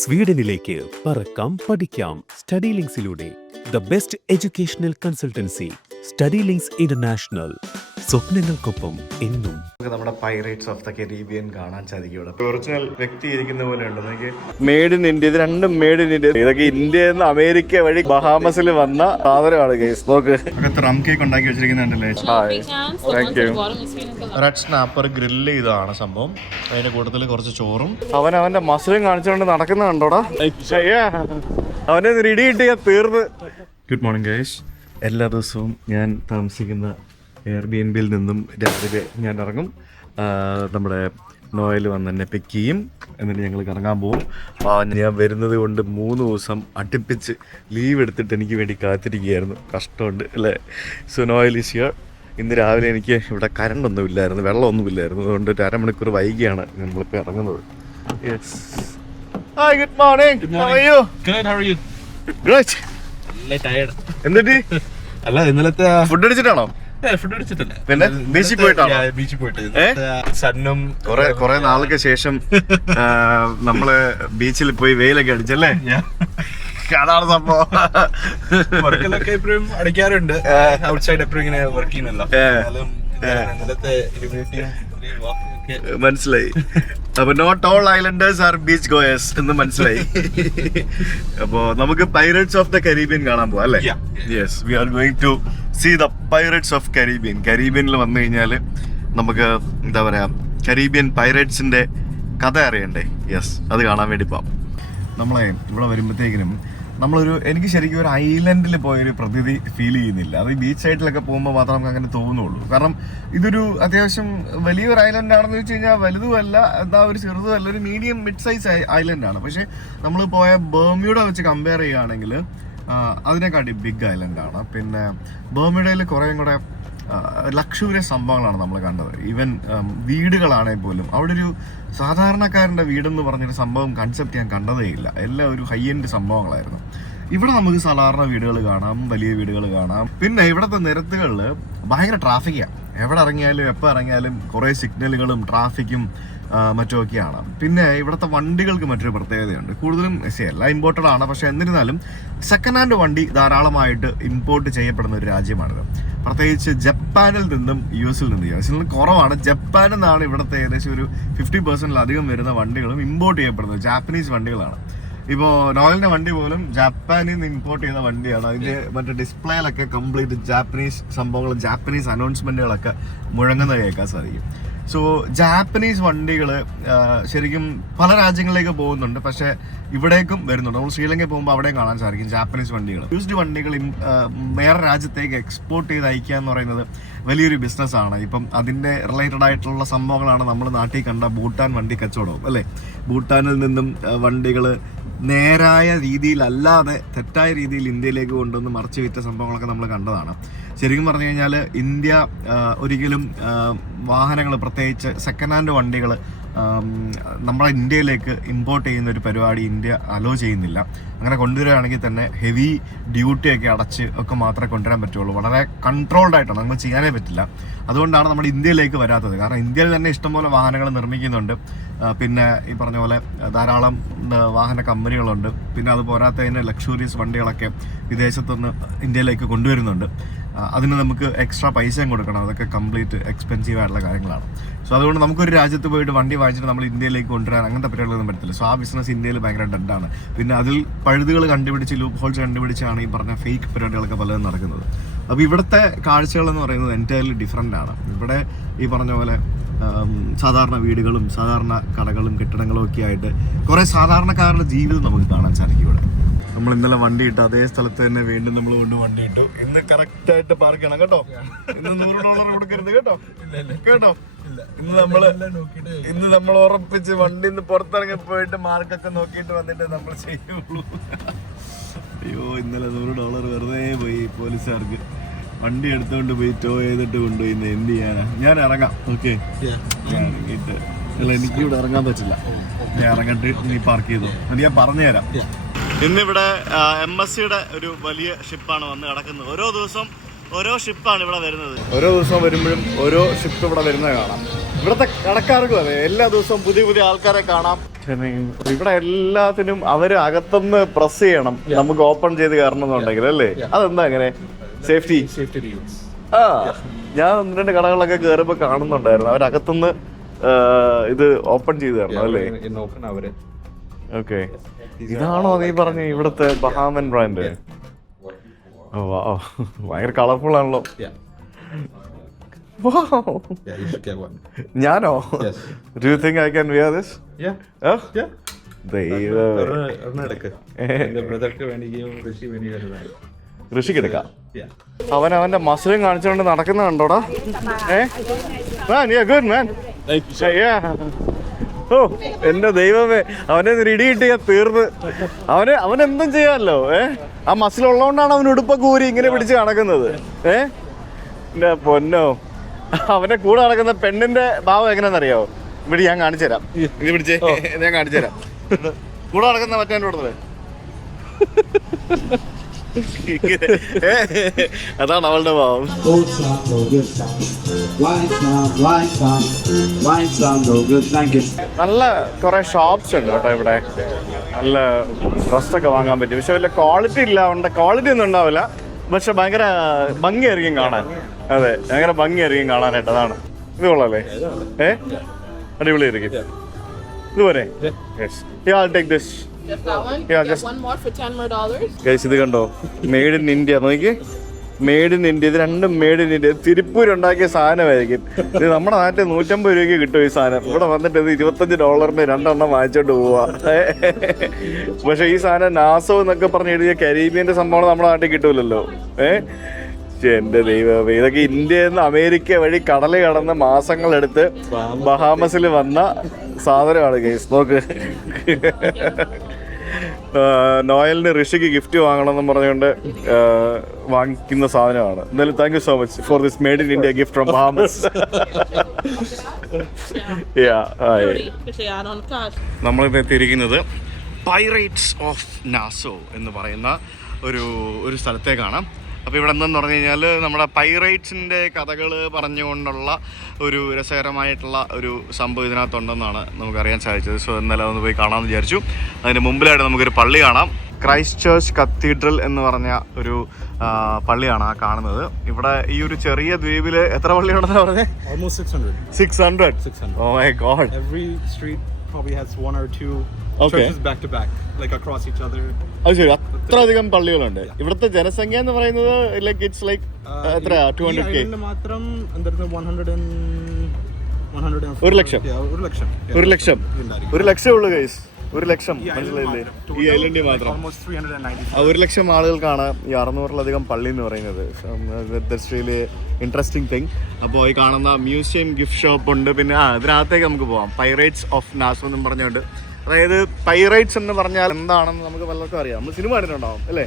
സ്വീഡനിലേക്ക് പറക്കാം പഠിക്കാം സ്റ്റഡി ലിങ്ക്സിലൂടെ the best educational consultancy study links international. സ്വപ്നങ്ങൾക്കൊപ്പം എന്നും നമ്മുടെ പൈറേറ്റ്സ് ഓഫ് ദ കരീബിയൻ കാണാൻ സാധിക്കും. ഒറിജിനൽ വ്യക്തി ഇരിക്കുന്ന പോലെ ഉണ്ട്. മെയ്ഡ് ഇൻ ഇന്ത്യ, ഇത് രണ്ടും മെയ്ഡ് ഇൻ ഇന്ത്യ. ഇതൊക്കെ ഇന്ത്യയിൽ നിന്ന് അമേരിക്ക വഴി ബഹാമസിൽ വന്ന സാധനമാണ് ഗൈസ്. നോക്ക്, റം കേക്ക് ഉണ്ടാക്കി വെച്ചിരിക്കുന്നുണ്ടല്ലേ. Thank you. Red snapper grill ചെയ്തതാണ് സംഭവം. അതിന്റെ കൂട്ടത്തിൽ കുറച്ച് ചോറും. അവന്റെ മസിലും കാണിച്ചുകൊണ്ട് നടക്കുന്ന കണ്ടോടാ. അവനെ റെഡി കിട്ടിയാ തീർന്ന്. Good morning guys. എല്ലാ ദിവസവും ഞാൻ താമസിക്കുന്ന എയർബിഎൻബിയിൽ നിന്നും രാവിലെ ഞാൻ ഇറങ്ങും. നമ്മുടെ നോയൽ വന്ന് എന്നെ പിക്ക് ചെയ്യും. എന്നിട്ട് ഞങ്ങൾ കറങ്ങാൻ പോകും. ഞാൻ വരുന്നത് കൊണ്ട് 3 ദിവസം അടുപ്പിച്ച് ലീവ് എടുത്തിട്ട് എനിക്ക് വേണ്ടി കാത്തിരിക്കുകയായിരുന്നു. കഷ്ടമുണ്ട് അല്ലേ. So Noel is here. ഇന്ന് രാവിലെ എനിക്ക് ഇവിടെ കറണ്ടൊന്നും ഇല്ലായിരുന്നു, വെള്ളമൊന്നുമില്ലായിരുന്നു. അതുകൊണ്ട് ഒരു അരമണിക്കൂർ വൈകിയാണ് നമ്മളിപ്പോൾ ഇറങ്ങുന്നത്. Yes. Hi, good morning. How are you? Good, how are you? Great. Tired. എന്നിട്ട് അല്ല, ഇന്നലത്തെ ഫുഡ് അടിച്ചിട്ടാണോ? ഫുഡ് അടിച്ചിട്ടില്ല. പിന്നെ ബീച്ചിൽ പോയിട്ടാണോ? ബീച്ചിൽ പോയിട്ട് സണ്ണും കുറെ നാൾക്ക് ശേഷം നമ്മള് ബീച്ചിൽ പോയി വെയിലൊക്കെ അടിച്ചല്ലേ. അതാണ് സംഭവം. വർക്കിലൊക്കെ എപ്പോഴും അടിക്കാറുണ്ട്. ഔട്ട്സൈഡ് എപ്പോഴും ഇങ്ങനെ വർക്ക് ചെയ്യുന്നല്ലോ. ഇന്നലത്തെ മനസ്സിലായി. അപ്പൊ not all islanders are beach goers എന്ന് മനസ്സിലായി. അപ്പോ നമുക്ക് പൈറേറ്റ്സ് ഓഫ് ദ കരീബിയൻ കാണാൻ പോവാം അല്ലേ? Yes, we are going to see the pirates of Caribbean. കരീബിയനിൽ വന്നു കഴിഞ്ഞാല് നമുക്ക് എന്താ പറയാ, കരീബിയൻ പൈറേറ്റ്സിന്റെ കഥ അറിയണ്ടേ? യെസ്, അത് കാണാൻ വേണ്ടി പോവാം. നമ്മളെ ഇവിടെ വരുമ്പോഴത്തേക്കിനും എനിക്ക് ശരിക്കും ഒരു ഐലൻഡിൽ പോയൊരു പ്രതീതി ഫീൽ ചെയ്യുന്നില്ല. അത് ഈ ബീച്ച് സൈഡിലൊക്കെ പോകുമ്പോൾ മാത്രം നമുക്ക് അങ്ങനെ തോന്നുള്ളൂ. കാരണം ഇതൊരു അത്യാവശ്യം വലിയൊരു ഐലൻഡ് ആണെന്ന് വെച്ച് കഴിഞ്ഞാൽ വലുതുമല്ല, എന്താ ഒരു ചെറുതുമല്ല, ഒരു മീഡിയം മിഡ് സൈസ് ഐലൻഡാണ്. പക്ഷെ നമ്മൾ പോയ ബർമ്യൂഡ വെച്ച് കമ്പയർ ചെയ്യുകയാണെങ്കിൽ അതിനെക്കാട്ടി ബിഗ് ഐലൻഡാണ്. പിന്നെ ബർമ്യൂഡയിൽ കുറേയും കൂടെ ലക്ഷൂറിയസ് സംഭവങ്ങളാണ് നമ്മൾ കണ്ടത്. ഈവൻ വീടുകളാണെങ്കിൽ പോലും അവിടെ ഒരു സാധാരണക്കാരൻ്റെ വീടെന്ന് പറഞ്ഞൊരു സംഭവം കൺസെപ്റ്റ് ഞാൻ കണ്ടതേ ഇല്ല. എല്ലാം ഒരു ഹൈ എൻഡ് സംഭവങ്ങളായിരുന്നു. ഇവിടെ നമുക്ക് സാധാരണ വീടുകൾ കാണാം, വലിയ വീടുകൾ കാണാം. പിന്നെ ഇവിടുത്തെ നിരത്തുകളിൽ ഭയങ്കര ട്രാഫിക്കാണ്. എവിടെ ഇറങ്ങിയാലും എപ്പോൾ ഇറങ്ങിയാലും കുറേ സിഗ്നലുകളും ട്രാഫിക്കും മറ്റുമൊക്കെയാണ്. പിന്നെ ഇവിടുത്തെ വണ്ടികൾക്ക് മറ്റൊരു പ്രത്യേകതയുണ്ട്. കൂടുതലും എല്ലാം ഇമ്പോർട്ടഡ് ആണ്. പക്ഷെ എന്നിരുന്നാലും സെക്കൻഡ് ഹാൻഡ് വണ്ടി ധാരാളമായിട്ട് ഇമ്പോർട്ട് ചെയ്യപ്പെടുന്ന ഒരു രാജ്യമാണിത്. പ്രത്യേകിച്ച് ജപ്പാനിൽ നിന്നും യുഎസിൽ നിന്ന് കുറവാണ്. ജപ്പാനിൽ നിന്നാണ് ഇവിടുത്തെ ഏകദേശം ഒരു 50% വരുന്ന വണ്ടികളും ഇമ്പോർട്ട് ചെയ്യപ്പെടുന്നത്. ജാപ്പനീസ് വണ്ടികളാണ്. ഇപ്പോൾ നോയലിന്റെ വണ്ടി പോലും ജപ്പാനിൽ നിന്ന് ഇമ്പോർട്ട് ചെയ്ത വണ്ടിയാണ്. അതിന്റെ മറ്റേ ഡിസ്പ്ലേയിലൊക്കെ കംപ്ലീറ്റ് ജാപ്പനീസ് സംഭവങ്ങളും ജാപ്പനീസ് അനൗൺസ്മെന്റുകളൊക്കെ മുഴങ്ങുന്നത് കേൾക്കാൻ സാധിക്കും. സോ ജാപ്പനീസ് വണ്ടികൾ ശരിക്കും പല രാജ്യങ്ങളിലേക്ക് പോകുന്നുണ്ട്. പക്ഷെ ഇവിടേക്കും വരുന്നുണ്ട്. നമ്മൾ ശ്രീലങ്കയിൽ പോകുമ്പോൾ അവിടെയും കാണാൻ സാധിക്കും ജാപ്പനീസ് വണ്ടികൾ. യൂസ്ഡ് വണ്ടികൾ വേറെ രാജ്യത്തേക്ക് എക്സ്പോർട്ട് ചെയ്ത് അയക്കുക എന്ന് പറയുന്നത് വലിയൊരു ബിസിനസ്സാണ്. ഇപ്പം അതിൻ്റെ റിലേറ്റഡ് ആയിട്ടുള്ള സംഭവങ്ങളാണ് നമ്മൾ നാട്ടിൽ കണ്ട ഭൂട്ടാൻ വണ്ടി കച്ചവടവും അല്ലേ. ഭൂട്ടാനിൽ നിന്നും വണ്ടികൾ നേരായ രീതിയിലല്ലാതെ തെറ്റായ രീതിയിൽ ഇന്ത്യയിലേക്ക് കൊണ്ടുവന്ന് മറച്ചു വിറ്റ സംഭവങ്ങളൊക്കെ നമ്മൾ കണ്ടതാണ്. ശരിക്കും പറഞ്ഞു കഴിഞ്ഞാൽ ഇന്ത്യ ഒരിക്കലും വാഹനങ്ങൾ, പ്രത്യേകിച്ച് സെക്കൻഡ് ഹാൻഡ് വണ്ടികൾ നമ്മുടെ ഇന്ത്യയിലേക്ക് ഇമ്പോർട്ട് ചെയ്യുന്ന ഒരു പരിപാടി ഇന്ത്യ അലോ ചെയ്യുന്നില്ല. അങ്ങനെ കൊണ്ടുവരികയാണെങ്കിൽ തന്നെ ഹെവി ഡ്യൂട്ടിയൊക്കെ അടച്ച് ഒക്കെ മാത്രമേ കൊണ്ടുവരാൻ പറ്റുള്ളൂ. വളരെ കൺട്രോൾഡ് ആയിട്ടാണ്, നമ്മൾ ചെയ്യാനേ പറ്റില്ല. അതുകൊണ്ടാണ് നമ്മുടെ ഇന്ത്യയിലേക്ക് വരാത്തത്. കാരണം ഇന്ത്യയിൽ തന്നെ ഇഷ്ടംപോലെ വാഹനങ്ങൾ നിർമ്മിക്കുന്നുണ്ട്. പിന്നെ ഈ പറഞ്ഞ പോലെ ധാരാളം വാഹന കമ്പനികളുണ്ട്. പിന്നെ അത് പോരാത്തതിന് ലക്ഷൂറിയസ് വണ്ടികളൊക്കെ വിദേശത്തുനിന്ന് ഇന്ത്യയിലേക്ക് കൊണ്ടുവരുന്നുണ്ട്. അതിന് നമുക്ക് എക്സ്ട്രാ പൈസയും കൊടുക്കണം. അതൊക്കെ കംപ്ലീറ്റ് എക്സ്പെൻസീവ് ആയിട്ടുള്ള കാര്യങ്ങളാണ്. സോ അതുകൊണ്ട് നമുക്കൊരു രാജ്യത്ത് പോയിട്ട് വണ്ടി വാങ്ങിച്ചിട്ട് നമ്മൾ ഇന്ത്യയിലേക്ക് കൊണ്ടുവരാൻ അങ്ങനത്തെ പരിപാടികളൊന്നും പറ്റത്തില്ല. സോ ആ ബിസിനസ് ഇന്ത്യയിൽ ഭയങ്കര ഡെഡാണ്. പിന്നെ അതിൽ പഴുതുകൾ കണ്ടുപിടിച്ച്, ലൂപ്പ് ഹോൾസ് കണ്ടുപിടിച്ചാണ് ഈ പറഞ്ഞ ഫേക്ക് പരിപാടികളൊക്കെ പലതും നടക്കുന്നത്. അപ്പോൾ ഇവിടുത്തെ കാഴ്ചകളെന്ന് പറയുന്നത് എൻറ്റയർലി ഡിഫറെൻ്റ് ആണ്. ഇവിടെ ഈ പറഞ്ഞ പോലെ സാധാരണ വീടുകളും സാധാരണ കടകളും കെട്ടിടങ്ങളും ഒക്കെ ആയിട്ട് കുറേ സാധാരണക്കാരുടെ ജീവിതം നമുക്ക് കാണാൻ സാധിക്കും ഇവിടെ. നമ്മൾ ഇന്നലെ വണ്ടി ഇട്ടു അതേ സ്ഥലത്ത് തന്നെ വീണ്ടും നമ്മൾ കൊണ്ട് വണ്ടി ഇട്ടു. ഇന്ന് കറക്റ്റ് ആയിട്ട് പാർക്ക് ചെയ്യണം കേട്ടോ. ഇന്ന് $100 കൊടുക്കരുത് കേട്ടോ. കേട്ടോ, ഇന്ന് നമ്മൾ ഉറപ്പിച്ച് വണ്ടി പുറത്തിറങ്ങി പോയിട്ട് മാർക്കൊക്കെ നോക്കിയിട്ട് വന്നിട്ട് നമ്മൾ ചെയ്യുള്ളൂ. അയ്യോ, ഇന്നലെ $100 വെറുതെ പോയി. പോലീസുകാർക്ക് വണ്ടി എടുത്തുകൊണ്ട് പോയി ടോ ചെയ്തിട്ട് കൊണ്ടുപോയി. എന്ത് ചെയ്യാനാ, ഞാൻ ഇറങ്ങാം. ഓക്കെ, ഞാൻ ഇറങ്ങിയിട്ട് അല്ല, എനിക്കിവിടെ ഇറങ്ങാൻ പറ്റില്ല. ഞാൻ ഇറങ്ങിട്ട് നീ പാർക്ക് ചെയ്തോ, അത് ഞാൻ പറഞ്ഞുതരാം. ഇന്നിവിടെ MSCയുടെ ഒരു വലിയ ഷിപ്പാണ് വന്ന് കിടക്കുന്നത്. ഓരോ ദിവസം ഓരോ ഷിപ്പാണ് ഇവിടെ വരുന്നത്. ഓരോ ദിവസം വരുമ്പോഴും ഓരോ ഷിപ്പ് ഇവിടെ വരുന്നത് കാണാം. ഇവിടുത്തെ കടക്കാർക്കും അതെ, എല്ലാ ദിവസവും പുതിയ പുതിയ ആൾക്കാരെ കാണാം. ഇവിടെ എല്ലാത്തിനും അവര് അകത്തുനിന്ന് പ്രസ് ചെയ്യണം നമുക്ക് ഓപ്പൺ ചെയ്ത് കയറണമെന്നുണ്ടെങ്കിൽ അല്ലേ? അതെന്താ അങ്ങനെ? സേഫ്റ്റി. ആ, ഞാൻ 1-2 കടകളിലൊക്കെ കയറുമ്പോ കാണുന്നുണ്ടായിരുന്നു അവരകത്തുനിന്ന് ഇത് ഓപ്പൺ ചെയ്ത് തരണം അല്ലേ? ഓക്കെ, ഇതാണോ നീ പറഞ്ഞ ഇവിടുത്തെ ബഹാമൻ ബ്രാൻഡ്? ഭയങ്കര കളർഫുൾ ആണല്ലോ. ഞാനോ? Do you think I can wear this? ഋഷിക്ക് എടുക്കാം. അവന്റെ മസിലും കാണിച്ചുകൊണ്ട് നടക്കുന്ന കണ്ടോടാ. Good man. ഓ എന്റെ ദൈവമേ, അവനെ ഇടി കിട്ടിയ തീർന്ന്. അവനെന്തും ചെയ്യാമല്ലോ. ആ മസിലുള്ളതുകൊണ്ടാണ് അവൻ ഉടുപ്പൊക്കെ ഊരി ഇങ്ങനെ പിടിച്ച് നടക്കുന്നത്. എന്റെ പൊന്നോ, അവന്റെ കൂടെ നടക്കുന്ന പെണ്ണിന്റെ ഭാവം എങ്ങനെയാണെന്നറിയാവോ? ഇവിടെ ഞാൻ കാണിച്ചു തരാം. ഇത് പിടിച്ചേ, ഞാൻ കാണിച്ചു തരാം. കൂടെ നടക്കുന്ന മറ്റേ കൊടുത്തത് അതാണ് അവളുടെ ഭാവം. നല്ല കുറെ ഷോപ്സ് ഉണ്ട് കേട്ടോ ഇവിടെ. നല്ല ഡ്രസ്സൊക്കെ വാങ്ങാൻ പറ്റും. പക്ഷെ വല്ല ക്വാളിറ്റി ഇല്ല. ക്വാളിറ്റി ഒന്നും ഉണ്ടാവില്ല, പക്ഷെ ഭയങ്കര ഭംഗിയായിരിക്കും കാണാൻ. അതെ, ഭയങ്കര ഭംഗിയായിരിക്കും കാണാനായിട്ട്. അതാണ്. ഇത് കൊള്ളാല്ലേ? അടിപൊളിയായിരിക്കും. ഇതുപോലെ ഇത് കണ്ടോ, മെയ്ഡ് ഇൻ ഇന്ത്യ. നോക്കി, മെയ്ഡ് ഇൻ ഇന്ത്യ. ഇത് രണ്ടും മെയ്ഡ് ഇൻ ഇന്ത്യ. തിരുപ്പൂർ ഉണ്ടാക്കിയ സാധനമായിരിക്കും ഇത്. നമ്മുടെ നാട്ടിൽ 150 രൂപയ്ക്ക് കിട്ടും ഈ സാധനം. ഇവിടെ വന്നിട്ട് ഇത് $25 2 വാങ്ങിച്ചോണ്ട് പോവാ. പക്ഷെ ഈ സാധനം നാസോ എന്നൊക്കെ പറഞ്ഞ് എഴുതിയ കരീബിയന്റെ സംഭവം നമ്മുടെ നാട്ടിൽ കിട്ടൂലല്ലോ. എന്റെ ദൈവമേ, ഇതൊക്കെ ഇന്ത്യയിൽ നിന്ന് അമേരിക്ക വഴി കടല് കടന്ന് മാസങ്ങളെടുത്ത് ബഹാമസിൽ വന്ന സാധനമാണ് ഗൈസ്. നോക്ക്, നോയലിന് ഋഷിക്ക് ഗിഫ്റ്റ് വാങ്ങണമെന്ന് പറഞ്ഞുകൊണ്ട് വാങ്ങിക്കുന്ന സാധനമാണ്. എന്തായാലും thank you so much for this made in India gift from Bahamas. നമ്മളിത് എത്തിയിരിക്കുന്നത് പൈറേറ്റ്സ് ഓഫ് നാസോ എന്ന് പറയുന്ന ഒരു സ്ഥലത്തേക്കാണ്. അപ്പോൾ ഇവിടെ എന്തെന്ന് പറഞ്ഞു കഴിഞ്ഞാൽ നമ്മുടെ പൈറേറ്റ്സിൻ്റെ കഥകൾ പറഞ്ഞുകൊണ്ടുള്ള ഒരു രസകരമായിട്ടുള്ള ഒരു സംഭവം ഇതിനകത്തുണ്ടെന്നാണ് നമുക്കറിയാൻ സാധിച്ചത്. സോ ഇന്നലെ ഒന്ന് പോയി കാണാമെന്ന് വിചാരിച്ചു. അതിന് മുമ്പിലായിട്ട് നമുക്കൊരു പള്ളി കാണാം. ക്രൈസ്റ്റ് ചേർച്ച് കത്തീഡ്രൽ എന്ന് പറഞ്ഞ ഒരു പള്ളിയാണ് ആ കാണുന്നത്. ഇവിടെ ഈ ഒരു ചെറിയ ദ്വീപിൽ എത്ര പള്ളിയുണ്ടെന്ന് പറഞ്ഞേ? Almost 600. Oh my god. Every street probably has 1 or 2 Okay. churches back to back, like across each other. അത് ശരി, അത്രയധികം പള്ളികളുണ്ട്. ഇവിടുത്തെ ജനസംഖ്യ എന്ന് പറയുന്നത് ലൈക്ക് ഇറ്റ്സ് ലൈക്ക് എത്രയാ? 200K മാത്രം 100 1 ലക്ഷം. 1 ലക്ഷം ഉള്ളു ഗൈസ്. 1 ലക്ഷം, മനസ്സിലായില്ലേ? ഈ ഐലൻഡിൽ മാത്രം 1 ലക്ഷം ആളുകൾക്കാണ് ഈ 600-ലധികം പള്ളി എന്ന് പറയുന്നത്. That's really interesting thing. അപ്പോൾ ഈ കാണുന്ന മ്യൂസിയം, ഗിഫ്റ്റ് ഷോപ്പ് ഉണ്ട്. പിന്നെ ഇതിനകത്തേക്ക് നമുക്ക് പോകാം. പൈറേറ്റ്സ് ഓഫ് നാസോ എന്നും പറഞ്ഞുകൊണ്ട്. അതായത് പൈറേറ്റ്സ് എന്ന് പറഞ്ഞാൽ എന്താണെന്ന് നമുക്ക് പലർക്കും അറിയാം. നമ്മൾ സിനിമ കണ്ടിട്ടുണ്ടാവും അല്ലേ?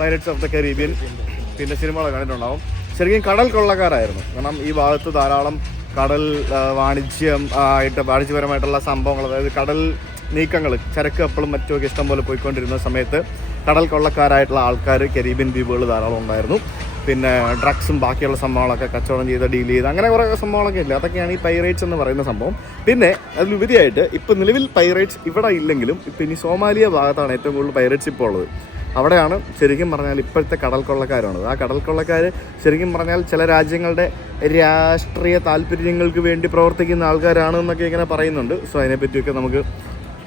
Pirates of the Caribbean. പിന്നെ സിനിമകൾ കണ്ടിട്ടുണ്ടാവും. ശരിക്കും കടൽ കൊള്ളക്കാരായിരുന്നു. കാരണം ഈ ഭാഗത്ത് ധാരാളം കടൽ വാണിജ്യപരമായിട്ടുള്ള സംഭവങ്ങൾ, അതായത് കടൽ നീക്കങ്ങൾ, ചരക്ക് കപ്പലും മറ്റുമൊക്കെ ഇഷ്ടംപോലെ പോയിക്കൊണ്ടിരുന്ന സമയത്ത് കടൽ കൊള്ളക്കാരായിട്ടുള്ള ആൾക്കാർ കരീബിയൻ ദ്വീപുകൾ ധാരാളം ഉണ്ടായിരുന്നു. പിന്നെ ഡ്രഗ്സും ബാക്കിയുള്ള സംഭവങ്ങളൊക്കെ കച്ചവടം ചെയ്ത് ഡീൽ ചെയ്ത് അങ്ങനെ കുറേ സംഭവങ്ങളൊക്കെ ഇല്ല. അതൊക്കെയാണ് ഈ പൈറേറ്റ്സ് എന്ന് പറയുന്ന സംഭവം. പിന്നെ അതിലുപരിയായിട്ട് ഇപ്പോൾ നിലവിൽ പൈറേറ്റ്സ് ഇവിടെ ഇല്ലെങ്കിലും ഇപ്പം ഇനി സോമാലിയ ഭാഗത്താണ് ഏറ്റവും കൂടുതൽ പൈറേറ്റ്സ് ഇപ്പോൾ ഉള്ളത്. അവിടെയാണ് ശരിക്കും പറഞ്ഞാൽ ഇപ്പോഴത്തെ കടൽ കൊള്ളക്കാരാണ്. ആ കടൽ കൊള്ളക്കാർ ശരിക്കും പറഞ്ഞാൽ ചില രാജ്യങ്ങളുടെ രാഷ്ട്രീയ താല്പര്യങ്ങൾക്ക് വേണ്ടി പ്രവർത്തിക്കുന്ന ആൾക്കാരാണ് എന്നൊക്കെ ഇങ്ങനെ പറയുന്നുണ്ട്. സോ അതിനെപ്പറ്റിയൊക്കെ നമുക്ക്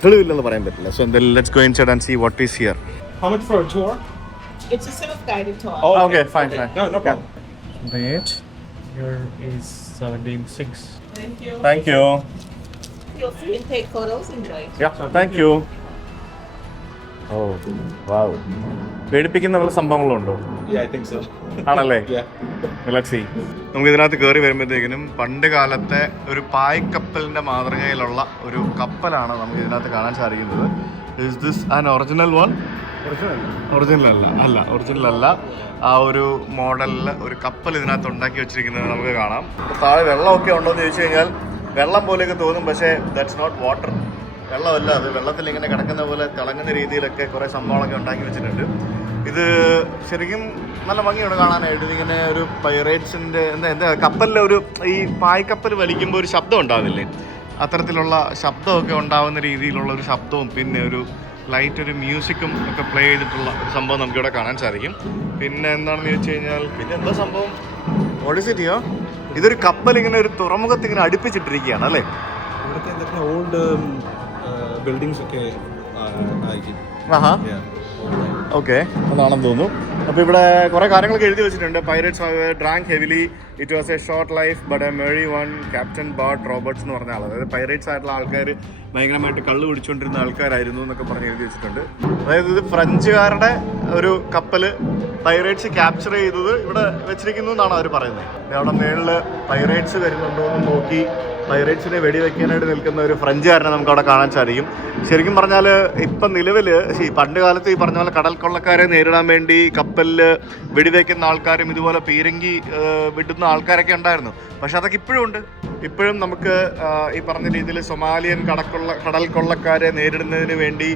തെളിവില്ലെന്ന് പറയാൻ പറ്റില്ല. സോ എന്തായാലും let's go inside and see what is here. How much for a tour? It's a self-guided tour. Oh, okay, fine. No problem. Rate here is 17.6. Thank you. you. Feel free and take photos. Enjoy. Yeah, thank you. Oh, wow. പേടിപ്പിക്കുന്ന വല്ല സംഭവങ്ങളുണ്ടോ? Yeah, I think so. ആണല്ലേ? Yeah. Let's see. നമുക്ക് ഇതിനകത്ത് കയറി വരുമ്പോഴത്തേക്കിനും പണ്ട് കാലത്തെ ഒരു പായ്ക്കപ്പലിന്റെ മാതൃകയിലുള്ള ഒരു കപ്പലാണ് നമുക്ക് ഇതിനകത്ത് കാണാൻ സാധിക്കുന്നത്. Is this an original one? Original അല്ല. ആ ഒരു മോഡലിൽ ഒരു കപ്പൽ ഇതിനകത്ത് ഉണ്ടാക്കി വെച്ചിരിക്കുന്നത് നമുക്ക് കാണാം. താഴെ വെള്ളമൊക്കെ ഉണ്ടോ എന്ന് ചോദിച്ചു കഴിഞ്ഞാൽ വെള്ളം പോലെയൊക്കെ തോന്നും, പക്ഷേ ദാറ്റ്സ് നോട്ട് വാട്ടർ. വെള്ളമല്ല അത്. വെള്ളത്തിൽ ഇങ്ങനെ കിടക്കുന്ന പോലെ തിളങ്ങുന്ന രീതിയിലൊക്കെ കുറേ സംഭവങ്ങളൊക്കെ ഉണ്ടാക്കി വെച്ചിട്ടുണ്ട്. ഇത് ശരിക്കും നല്ല ഭംഗിയാണ് കാണാനായിട്ട്. ഇതിങ്ങനെ ഒരു പൈറേറ്റ്സിൻ്റെ എന്താ കപ്പലിലെ ഒരു ഈ പായ്ക്കപ്പൽ വലിക്കുമ്പോൾ ഒരു ശബ്ദം ഉണ്ടാവില്ലേ? അത്തരത്തിലുള്ള ശബ്ദമൊക്കെ ഉണ്ടാവുന്ന രീതിയിലുള്ള ഒരു ശബ്ദവും പിന്നെ ഒരു ലൈറ്റ് ഒരു മ്യൂസിക്കും ഒക്കെ പ്ലേ ചെയ്തിട്ടുള്ള ഒരു സംഭവം നമുക്കിവിടെ കാണാൻ സാധിക്കും. പിന്നെ എന്താണെന്ന് ചോദിച്ചു കഴിഞ്ഞാൽ പിന്നെ എന്താ സംഭവം ഓടിസിറ്റിയോ ഇതൊരു കപ്പൽ ഇങ്ങനെ ഒരു തുറമുഖത്ത് ഇങ്ങനെ അടുപ്പിച്ചിട്ടിരിക്കുകയാണ് അല്ലേ? ഇവിടുത്തെ എന്തൊക്കെ ഓൾഡ് ബിൽഡിങ്സ് ഒക്കെ ആയിരിക്കും. ആഹാ ഓക്കെ അതാണെന്ന് തോന്നുന്നു. അപ്പോൾ ഇവിടെ കുറേ കാര്യങ്ങളൊക്കെ എഴുതി വെച്ചിട്ടുണ്ട്. Pirates drank heavily, it was A short life but A Maria one, captain Bart Roberts എന്ന് പറഞ്ഞ ആൾ. അതായത് പൈററ്റ്സ് ആയിട്ടുള്ള ആൾക്കാർ ഭയങ്കരമായിട്ട് കള്ള് കുടിച്ചുകൊണ്ടിരുന്ന ആൾക്കാരായിരുന്നു എന്നൊക്കെ പറഞ്ഞ് എഴുതി വെച്ചിട്ടുണ്ട്. അതായത് ഇത് ഫ്രഞ്ചുകാരുടെ ഒരു കപ്പൽ പൈറേറ്റ്സ് ക്യാപ്ചർ ചെയ്തത് ഇവിടെ വെച്ചിരിക്കുന്നു എന്നാണ് അവർ പറയുന്നത്. അവിടെ മേളിൽ പൈറേറ്റ്സ് വരുന്നുണ്ടോ എന്ന് നോക്കി പൈറേറ്റ്സിനെ വെടിവെക്കാനായിട്ട് നിൽക്കുന്ന ഒരു ഫ്രഞ്ചുകാരനെ നമുക്ക് അവിടെ കാണാൻ സാധിക്കും. ശരിക്കും പറഞ്ഞാൽ ഇപ്പം നിലവിൽ പണ്ട് കാലത്ത് ഈ പറഞ്ഞ പോലെ കടൽ കൊള്ളക്കാരെ നേരിടാൻ വേണ്ടി കപ്പലിൽ വെടിവെക്കുന്ന ആൾക്കാരും ഇതുപോലെ പീരങ്കി വിടുന്ന ആൾക്കാരൊക്കെ ഉണ്ടായിരുന്നു. പക്ഷെ അതൊക്കെ ഇപ്പോഴും ഉണ്ട്. ഇപ്പോഴും നമുക്ക് ഈ പറഞ്ഞ രീതിയിൽ സൊമാലിയൻ കടൽ കൊള്ളക്കാരെ നേരിടുന്നതിന് വേണ്ടി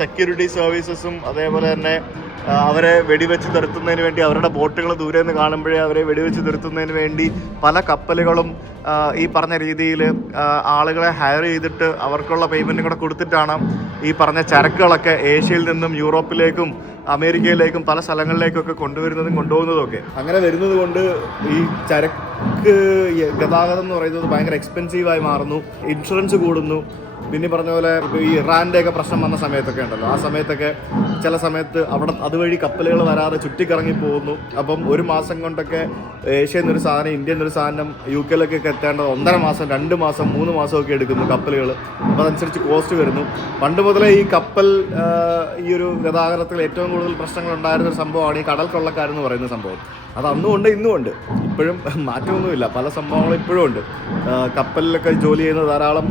സെക്യൂരിറ്റി സർവീസസും അതേപോലെ തന്നെ അവരെ വെടിവെച്ച് നിർത്തുന്നതിന് വേണ്ടി അവരുടെ ബോട്ടുകൾ ദൂരെ നിന്ന് കാണുമ്പോഴേ അവരെ വെടിവെച്ച് നിർത്തുന്നതിന് വേണ്ടി പല കപ്പലുകളും ഈ പറഞ്ഞ രീതിയിൽ ആളുകളെ ഹയർ ചെയ്തിട്ട് അവർക്കുള്ള പേയ്മെൻറ്റും കൂടെ കൊടുത്തിട്ടാണ് ഈ പറഞ്ഞ ചരക്കുകളൊക്കെ ഏഷ്യയിൽ നിന്നും യൂറോപ്പിലേക്കും അമേരിക്കയിലേക്കും പല സ്ഥലങ്ങളിലേക്കൊക്കെ കൊണ്ടുവരുന്നതും കൊണ്ടുപോകുന്നതും ഒക്കെ. അങ്ങനെ വരുന്നത് കൊണ്ട് ഈ ചരക്ക് ഗതാഗതം എന്ന് പറയുന്നത് ഭയങ്കര എക്സ്പെൻസീവായി മാറുന്നു, ഇൻഷുറൻസ് കൂടുന്നു. പിന്നെ പറഞ്ഞ പോലെ ഇപ്പോൾ ഈ ഇറാൻ്റെ ഒക്കെ പ്രശ്നം വന്ന സമയത്തൊക്കെ ഉണ്ടല്ലോ, ആ സമയത്തൊക്കെ ചില സമയത്ത് അവിടെ അതുവഴി കപ്പലുകൾ വരാതെ ചുറ്റിക്കറങ്ങി പോകുന്നു. അപ്പം ഒരു മാസം കൊണ്ടൊക്കെ ഏഷ്യയിൽ നിന്നൊരു സാധനം ഇന്ത്യയിൽ നിന്നൊരു സാധനം യു കെയിലൊക്കെ എത്തേണ്ടത് 1.5 മാസം 2 മാസം 3 മാസമൊക്കെ എടുക്കുന്നു കപ്പലുകൾ. അപ്പോൾ അതനുസരിച്ച് കോസ്റ്റ് വരുന്നു. പണ്ട് മുതലേ ഈ കപ്പൽ ഈ ഒരു ഗതാഗതത്തിൽ ഏറ്റവും കൂടുതൽ പ്രശ്നങ്ങൾ ഉണ്ടായിരുന്നൊരു സംഭവമാണ് ഈ കടൽ കൊള്ളക്കാരെന്ന് പറയുന്ന സംഭവം. അത് അന്നും ഉണ്ട് ഇന്നും ഉണ്ട്, ഇപ്പോഴും മാറ്റമൊന്നുമില്ല. പല സംഭവങ്ങളും ഇപ്പോഴും ഉണ്ട്. കപ്പലിലൊക്കെ ജോലി ചെയ്യുന്ന ധാരാളം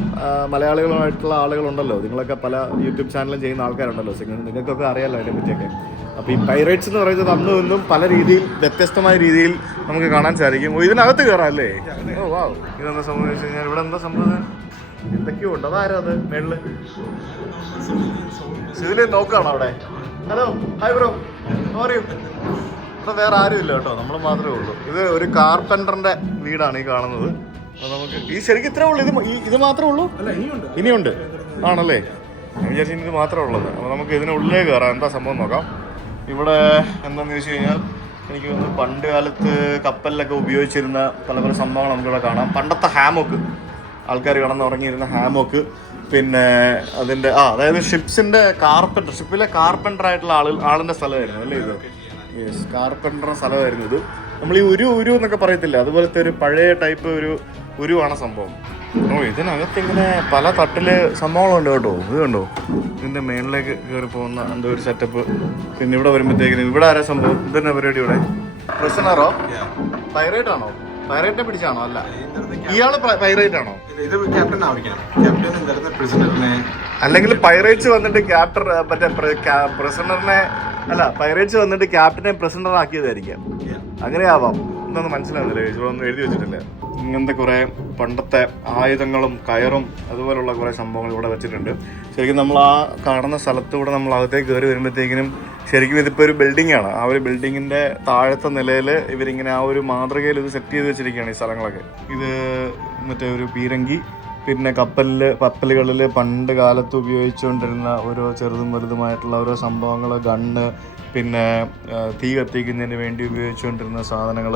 മലയാളികളുമായിട്ടുള്ള ആളുകളുണ്ടല്ലോ. നിങ്ങളൊക്കെ പല യൂട്യൂബ് ചാനലും ചെയ്യുന്ന ആൾക്കാരുണ്ടല്ലോ, നിങ്ങൾക്കൊക്കെ അറിയാമല്ലോ അതിനെ പറ്റിയൊക്കെ. അപ്പോൾ ഈ പൈറേറ്റ്സ് എന്ന് പറയുന്നത് അന്നും ഇന്നും പല രീതിയിൽ വ്യത്യസ്തമായ രീതിയിൽ നമുക്ക് കാണാൻ സാധിക്കും. ഇതിനകത്ത് കയറാം അല്ലേ? ഓ വാ, ഇതെന്താ സംഭവിച്ചു കഴിഞ്ഞാൽ ഇവിടെ എന്താ സംഭവം എന്തൊക്കെയോ ഉണ്ട്. അതാരാ അത് മേളില് സിവിലിയൻ നോക്കുകയാണോ അവിടെ? ഹലോ ഹായ് ബ്രോ, പറയൂ. ഇവിടെ വേറെ ആരും ഇല്ല കേട്ടോ, നമ്മൾ മാത്രമേ ഉള്ളൂ. ഇത് ഒരു കാർപ്പൻറ്ററിൻ്റെ വീടാണ് ഈ കാണുന്നത്. അപ്പോൾ നമുക്ക് ഈ ശരിക്കും ഇത്രേ ഉള്ളൂ. ഇത് മാത്രമേ ഉള്ളൂ? ഇനിയുണ്ട് ആണല്ലേ? ഞാൻ വിചാരിച്ചു ഇത് മാത്രമേ ഉള്ളത്. അപ്പോൾ നമുക്ക് ഇതിനുള്ളിലേ കയറാം. എന്താ സംഭവം നോക്കാം. ഇവിടെ എന്താണെന്ന് ചോദിച്ചു കഴിഞ്ഞാൽ എനിക്ക് തോന്നുന്നു പണ്ട് കാലത്ത് കപ്പലിലൊക്കെ ഉപയോഗിച്ചിരുന്ന പല പല സംഭവങ്ങൾ നമുക്കിവിടെ കാണാം. പണ്ടത്തെ ഹാമോക്ക്, ആൾക്കാർ കിടന്നുറങ്ങിയിരുന്ന ഹാമോക്ക്, പിന്നെ അതിൻ്റെ അതായത് ഷിപ്പിലെ കാർപ്പൻ്റർ ആയിട്ടുള്ള ആളിൻ്റെ സ്ഥലമായിരുന്നു അല്ലേ ഇത്? യെസ്, കാർപ്പൻ്ററിൻ്റെ സ്ഥലമായിരുന്നു ഇത്. നമ്മൾ ഈ ഉരു എന്നൊക്കെ പറയത്തില്ല, അതുപോലത്തെ ഒരു പഴയ ടൈപ്പ് ഉരുവാണ് സംഭവം. ഇതിനകത്ത് ഇങ്ങനെ പല തട്ടില് സംഭവങ്ങളുണ്ട് കേട്ടോ. ഇത് കണ്ടോ, ഇതിൻ്റെ മേളിലേക്ക് കയറി പോകുന്ന എന്തോ ഒരു സെറ്റപ്പ്. പിന്നെ ഇവിടെ വരുമ്പോഴത്തേക്കിനും ഇവിടെ ആരാ സംഭവം? ഇതെന്നെ പരിപാടി ഇവിടെ? പ്രിസണറോ? പൈറേറ്റ് ആണോ? പൈറേറ്റിനെ പിടിച്ചാണോ? അല്ല, ഇയാള് പൈറേറ്റ് ആണോ? ഇത് ക്യാപ്റ്റൻ ആയിരിക്കണം. ക്യാപ്റ്റൻ പ്രിസണറിനെ, അല്ലെങ്കിൽ പൈറേറ്റ്സ് വന്നിട്ട് പ്രിസണറിനെ അല്ല, പൈറേറ്റ്സ് വന്നിട്ട് ക്യാപ്റ്റനെ പ്രിസണർ ആക്കിയതായിരിക്കാം. അങ്ങനെ ആവാം, എന്നൊന്നും മനസ്സിലാവുന്നില്ല. ഇവിടെ ഒന്നും എഴുതി വെച്ചിട്ടില്ല. ഇങ്ങനത്തെ കുറേ പണ്ടത്തെ ആയുധങ്ങളും കയറും അതുപോലുള്ള കുറേ സംഭവങ്ങൾ ഇവിടെ വെച്ചിട്ടുണ്ട്. ശരിക്കും നമ്മൾ ആ കാണുന്ന സ്ഥലത്തൂടെ നമ്മൾ അകത്തേക്ക് കയറി വരുമ്പോഴത്തേക്കിനും ശരിക്കും ഇതിപ്പോൾ ഒരു ബിൽഡിങ്ങാണ്. ആ ഒരു ബിൽഡിങ്ങിൻ്റെ താഴത്തെ നിലയിൽ ഇവരിങ്ങനെ ആ ഒരു മാതൃകയിൽ ഇത് സെറ്റ് ചെയ്ത് വെച്ചിരിക്കുകയാണ് ഈ സ്ഥലങ്ങളൊക്കെ. ഇത് മറ്റേ ഒരു പീരങ്കി, പിന്നെ കപ്പലുകളിൽ പണ്ട് കാലത്ത് ഉപയോഗിച്ചുകൊണ്ടിരുന്ന ഓരോ ചെറുതും വലുതുമായിട്ടുള്ള ഓരോ സംഭവങ്ങൾ, ഗണ്ണ്, പിന്നെ തീ കത്തിക്കുന്നതിന് വേണ്ടി ഉപയോഗിച്ചുകൊണ്ടിരുന്ന സാധനങ്ങൾ,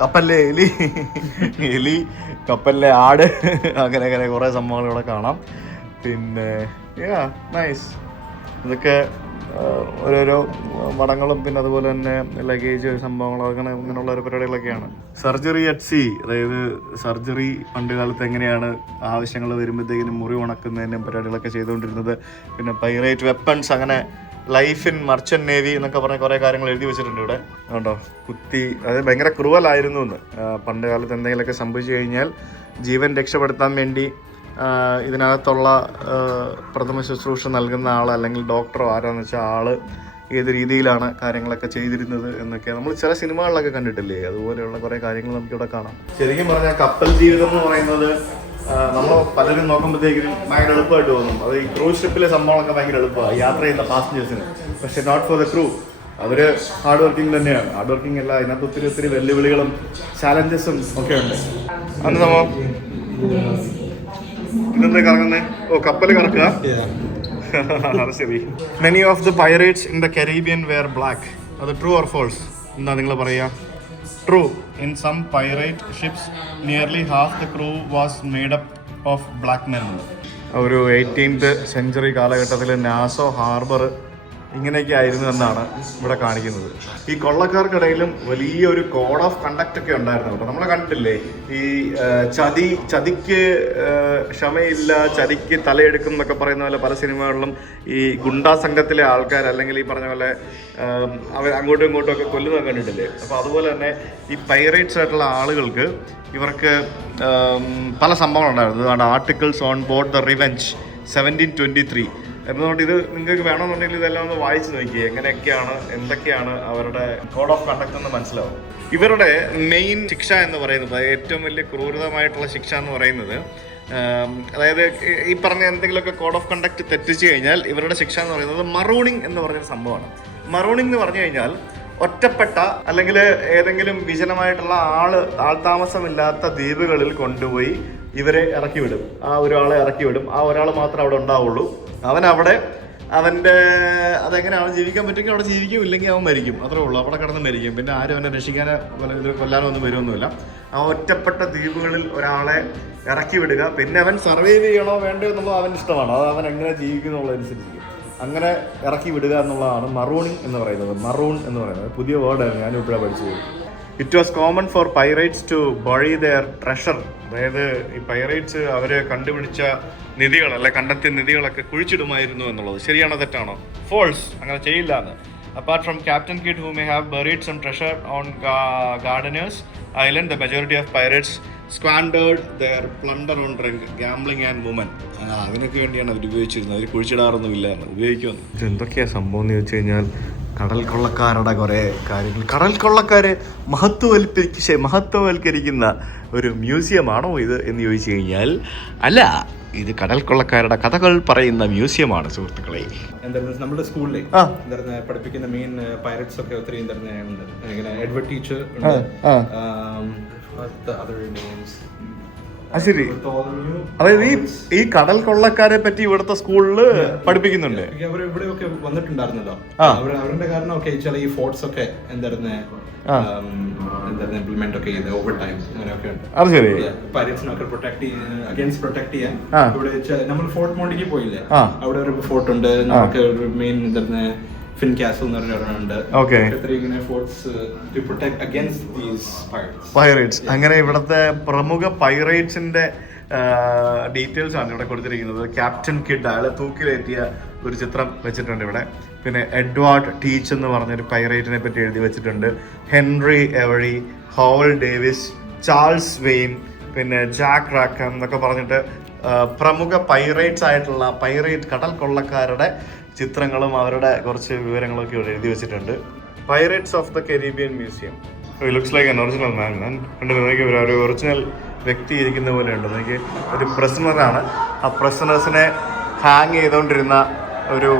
കപ്പലിലെ എലി, കപ്പലിലെ ആട്, അങ്ങനെ കുറേ സംഭവങ്ങൾ ഇവിടെ കാണാം. പിന്നെ നൈസ്. ഇതൊക്കെ ഓരോരോ മടങ്ങളും പിന്നെ അതുപോലെ തന്നെ ലഗേജ് സംഭവങ്ങൾ അങ്ങനെയുള്ള ഒരു പരിപാടികളൊക്കെയാണ്. സർജറി അറ്റ് സീ, അതായത് സർജറി പണ്ട് കാലത്ത് എങ്ങനെയാണ് ആവശ്യങ്ങൾ വരുമ്പോഴത്തേക്കിനും മുറി ഉണക്കുന്നതിനും പരിപാടികളൊക്കെ ചെയ്തുകൊണ്ടിരുന്നത്. പിന്നെ പൈറേറ്റ് വെപ്പൺസ്, അങ്ങനെ ലൈഫ് ഇൻ മർച്ചന്റ് നേവി എന്നൊക്കെ പറഞ്ഞ കുറേ കാര്യങ്ങൾ എഴുതി വെച്ചിട്ടുണ്ട് ഇവിടെ. അതുകൊണ്ടോ കുത്തി, അത് ഭയങ്കര ക്രൂവലായിരുന്നു എന്ന്. പണ്ട് കാലത്ത് എന്തെങ്കിലുമൊക്കെ സംഭവിച്ചു കഴിഞ്ഞാൽ ജീവൻ രക്ഷപ്പെടുത്താൻ വേണ്ടി ഇതിനകത്തുള്ള പ്രഥമ ശുശ്രൂഷ നൽകുന്ന ആൾ അല്ലെങ്കിൽ ഡോക്ടറോ ആരാന്ന് വെച്ചാൽ ആൾ ഏത് രീതിയിലാണ് കാര്യങ്ങളൊക്കെ ചെയ്തിരുന്നത് എന്നൊക്കെ നമ്മൾ ചില സിനിമകളിലൊക്കെ കണ്ടിട്ടില്ലേ? അതുപോലെയുള്ള കുറേ കാര്യങ്ങൾ നമുക്കിവിടെ കാണാം. ശരിക്കും പറഞ്ഞാൽ കപ്പൽ ജീവിതം എന്ന് പറയുന്നത് നമ്മൾ പലരും നോക്കുമ്പോഴത്തേക്കും ഭയങ്കര എളുപ്പമായിട്ട് തോന്നും. അത് ഈ ക്രൂസ് ഷിപ്പിലെ സംഭവങ്ങളൊക്കെ ഭയങ്കര എളുപ്പമാണ് യാത്ര ചെയ്യുന്ന പാസഞ്ചേഴ്സിന്. പക്ഷേ നോട്ട് ഫോർ ദ ക്രൂ. അവർ ഹാർഡ് വർക്കിംഗ് തന്നെയാണ്. ഹാർഡ് വർക്കിംഗ് അല്ല, അതിനകത്ത് ഒത്തിരി വെല്ലുവിളികളും ചാലഞ്ചസും ഒക്കെ ഉണ്ട്. അന്ന് സംഭവം ഇതെന്താ കറങ്ങുന്നത്? ഓ, കപ്പൽ കറക്കുക. അത് ശരി. Many of the pirates in the Caribbean were black. അത് ട്രൂ ഓർ ഫോൾസ്? എന്താ നിങ്ങൾ പറയുക? True. In some pirate ships nearly half the crew was made up of black men. ഒരു 18th സെഞ്ചുറി കാലഘട്ടത്തിൽ നാസോ ഹാർബർ ഇങ്ങനെയൊക്കെ ആയിരുന്നു എന്നാണ് ഇവിടെ കാണിക്കുന്നത്. ഈ കൊള്ളക്കാർക്കിടയിലും വലിയൊരു കോഡ് ഓഫ് കണ്ടക്ട് ഒക്കെ ഉണ്ടായിരുന്നു കേട്ടോ. നമ്മളെ കണ്ടിട്ടില്ലേ ഈ ചതിക്ക് ക്ഷമയില്ല, ചതിക്ക് തലയെടുക്കും എന്നൊക്കെ പറയുന്ന പോലെ പല സിനിമകളിലും ഈ ഗുണ്ടാ സംഘത്തിലെ ആൾക്കാർ അല്ലെങ്കിൽ ഈ പറഞ്ഞ പോലെ അവർ അങ്ങോട്ടും ഇങ്ങോട്ടും ഒക്കെ കൊല്ലുന്നത് കണ്ടിട്ടില്ലേ. അപ്പോൾ അതുപോലെ തന്നെ ഈ പൈറേറ്റ്സ് ആയിട്ടുള്ള ആളുകൾക്ക് ഇവർക്ക് പല സംഭവങ്ങളുണ്ടായിരുന്നു. അതുകൊണ്ട് articles on board the revenge 1723. അതുകൊണ്ട് ഇത് നിങ്ങൾക്ക് വേണമെന്നുണ്ടെങ്കിൽ ഇതെല്ലാം ഒന്ന് വായിച്ച് നോക്കിയേ, എങ്ങനെയൊക്കെയാണ് എന്തൊക്കെയാണ് അവരുടെ കോഡ് ഓഫ് കണ്ടക്ട് എന്ന് മനസ്സിലാവും. ഇവരുടെ മെയിൻ ശിക്ഷ എന്ന് പറയുന്നത്, ഏറ്റവും വലിയ ക്രൂരതമായിട്ടുള്ള ശിക്ഷ എന്ന് പറയുന്നത്, അതായത് ഈ പറഞ്ഞ എന്തെങ്കിലുമൊക്കെ കോഡ് ഓഫ് കണ്ടക്ട് തെറ്റിച്ച് കഴിഞ്ഞാൽ ഇവരുടെ ശിക്ഷ എന്ന് പറയുന്നത് മറൂണിങ് എന്ന് പറഞ്ഞൊരു സംഭവമാണ്. മറൂണിങ് എന്ന് പറഞ്ഞു കഴിഞ്ഞാൽ ഒറ്റപ്പെട്ട അല്ലെങ്കിൽ ഏതെങ്കിലും വിജനമായിട്ടുള്ള ആൾതാമസമില്ലാത്ത ദ്വീപുകളിൽ കൊണ്ടുപോയി ഇവരെ ഇറക്കി വിടും. ആ ഒരാളെ ഇറക്കി വിടും. ആ ഒരാൾ മാത്രം അവിടെ ഉണ്ടാവുള്ളൂ. അവനവിടെ അതെങ്ങനെയാണ് ജീവിക്കാൻ പറ്റുമെങ്കിൽ അവിടെ ജീവിക്കും, ഇല്ലെങ്കിൽ അവൻ മരിക്കും. അത്രേ ഉള്ളൂ. അവിടെ കിടന്ന് മരിക്കും. പിന്നെ ആരും അവനെ രക്ഷിക്കാനോ കൊല്ലാനോ ഒന്നും വരുമൊന്നുമില്ല. ആ ഒറ്റപ്പെട്ട ദ്വീപുകളിൽ ഒരാളെ ഇറക്കി വിടുക. പിന്നെ അവൻ സർവൈവ് ചെയ്യണോ വേണ്ടോ എന്നുള്ളത് അവൻ്റെ ഇഷ്ടമാണ്. അത് അവൻ എങ്ങനെ ജീവിക്കുന്നുള്ളതനുസരിച്ചിരിക്കും. അങ്ങനെ ഇറക്കി വിടുക എന്നുള്ളതാണ് മറൂണിങ് എന്ന് പറയുന്നത്. മറൂൺ എന്ന് പറയുന്നത് പുതിയ വേർഡാണ്, ഞാനും ഇപ്പോഴാണ് പഠിച്ചത്. It was common for pirates to bury their treasure. അതായത് ഈ പൈറേറ്റ്സ് അവർ കണ്ടുപിടിച്ച നിധികൾ അല്ലെ കണ്ടെത്തിയ നിധികളൊക്കെ കുഴിച്ചിടുമായിരുന്നു എന്നുള്ളത് ശരിയാണോ തെറ്റാണോ? ഫോൾസ്. അങ്ങനെ ചെയ്യില്ല എന്ന്. Apart from captain Kidd who may have buried some treasure on Gardiners Island, the majority of pirates squandered their plunder on drink, gambling and women. അതിനൊക്കെ വേണ്ടിയാണ് അവർ ഉപയോഗിച്ചിരുന്നത്. അവർ കുഴിച്ചിടാറൊന്നുമില്ല എന്ന് ഉപയോഗിക്കുമെന്ന്. ഇത് എന്തൊക്കെയാണ് സംഭവം എന്ന് ചോദിച്ചു കഴിഞ്ഞാൽ കടൽ കൊള്ളക്കാരുടെ കുറേ കാര്യങ്ങൾ. കടൽ കൊള്ളക്കാരെ മഹത്വവൽക്കരിക്കുന്ന ഒരു മ്യൂസിയമാണോ ഇത് എന്ന് ചോദിച്ചു കഴിഞ്ഞാൽ അല്ല, ഇത് കടൽ കൊള്ളക്കാരുടെ കഥകൾ പറയുന്ന മ്യൂസിയമാണ് സുഹൃത്തുക്കളെ. എന്തായിരുന്നു നമ്മുടെ സ്കൂളിലെ പഠിപ്പിക്കുന്ന മെയിൻ പൈററ്റ്സ് ഒക്കെ ഒത്തിരി ഉണ്ട്. ഇങ്ങനെ എഡ്വേർഡ് ടീച്ചർ ഉണ്ട്. ശരി. അതായത് ഈ കടൽ കൊള്ളക്കാരെ പറ്റി ഇവിടുത്തെ സ്കൂളില് പഠിപ്പിക്കുന്നുണ്ട്. അവർ ഇവിടെയൊക്കെ വന്നിട്ടുണ്ടായിരുന്നല്ലോ. അവരുടെ കാരണം ഒക്കെ ചില ഈ ഫോർട്സ് ഒക്കെ എന്തായിരുന്നു ഇംപ്ലിമെന്റ് ഒക്കെ ചെയ്ത് ഓവർ ടൈം അങ്ങനെയൊക്കെ ഉണ്ട്. അത് ശരി. പൈററ്റ്സിനൊക്കെ പ്രൊട്ടക്ട് ചെയ്യാൻ ഇവിടെ നമ്മൾ ഫോർട്ട് മോണ്ടിക്ക് പോയില്ലേ, അവിടെ ഒരു ഫോർട്ട് ഉണ്ട്. നമുക്ക് ഒരു മെയിൻ എന്തായിരുന്നു ഫിൻ കാസൽ എന്ന് പറഞ്ഞിട്ടുണ്ട്. പൈറേറ്റ്സ്. അങ്ങനെ ഇവിടുത്തെ പ്രമുഖ പൈറേറ്റ്സിന്റെ ഡീറ്റെയിൽസ് ആണ് ഇവിടെ കൊടുത്തിരിക്കുന്നത്. ക്യാപ്റ്റൻ കിഡ്, അയാളെ തൂക്കിലേറ്റിയ ഒരു ചിത്രം വെച്ചിട്ടുണ്ട് ഇവിടെ. പിന്നെ എഡ്വാർഡ് ടീച്ച് എന്ന് പറഞ്ഞൊരു പൈറേറ്റിനെ പറ്റി എഴുതി വെച്ചിട്ടുണ്ട്. Henry Avery, Howell Davis, Charles Vane, പിന്നെ ജാക്ക് റാക്കം എന്നൊക്കെ പറഞ്ഞിട്ട് പ്രമുഖ പൈറേറ്റ്സ് ആയിട്ടുള്ള കടൽ കൊള്ളക്കാരുടെ ചിത്രങ്ങളും അവരുടെ കുറച്ച് വിവരങ്ങളൊക്കെ ഇവിടെ എഴുതി വെച്ചിട്ടുണ്ട്. Pirates of the Caribbean museum. Looks like an original man. എനിക്ക് ഒരു ഒറിജിനൽ വ്യക്തി ഇരിക്കുന്ന പോലെ ഉണ്ട്. എനിക്ക് ഒരു പ്രസണറാണ്. ആ പ്രസണേഴ്സിനെ ഹാങ് ചെയ്തുകൊണ്ടിരുന്ന ഒരു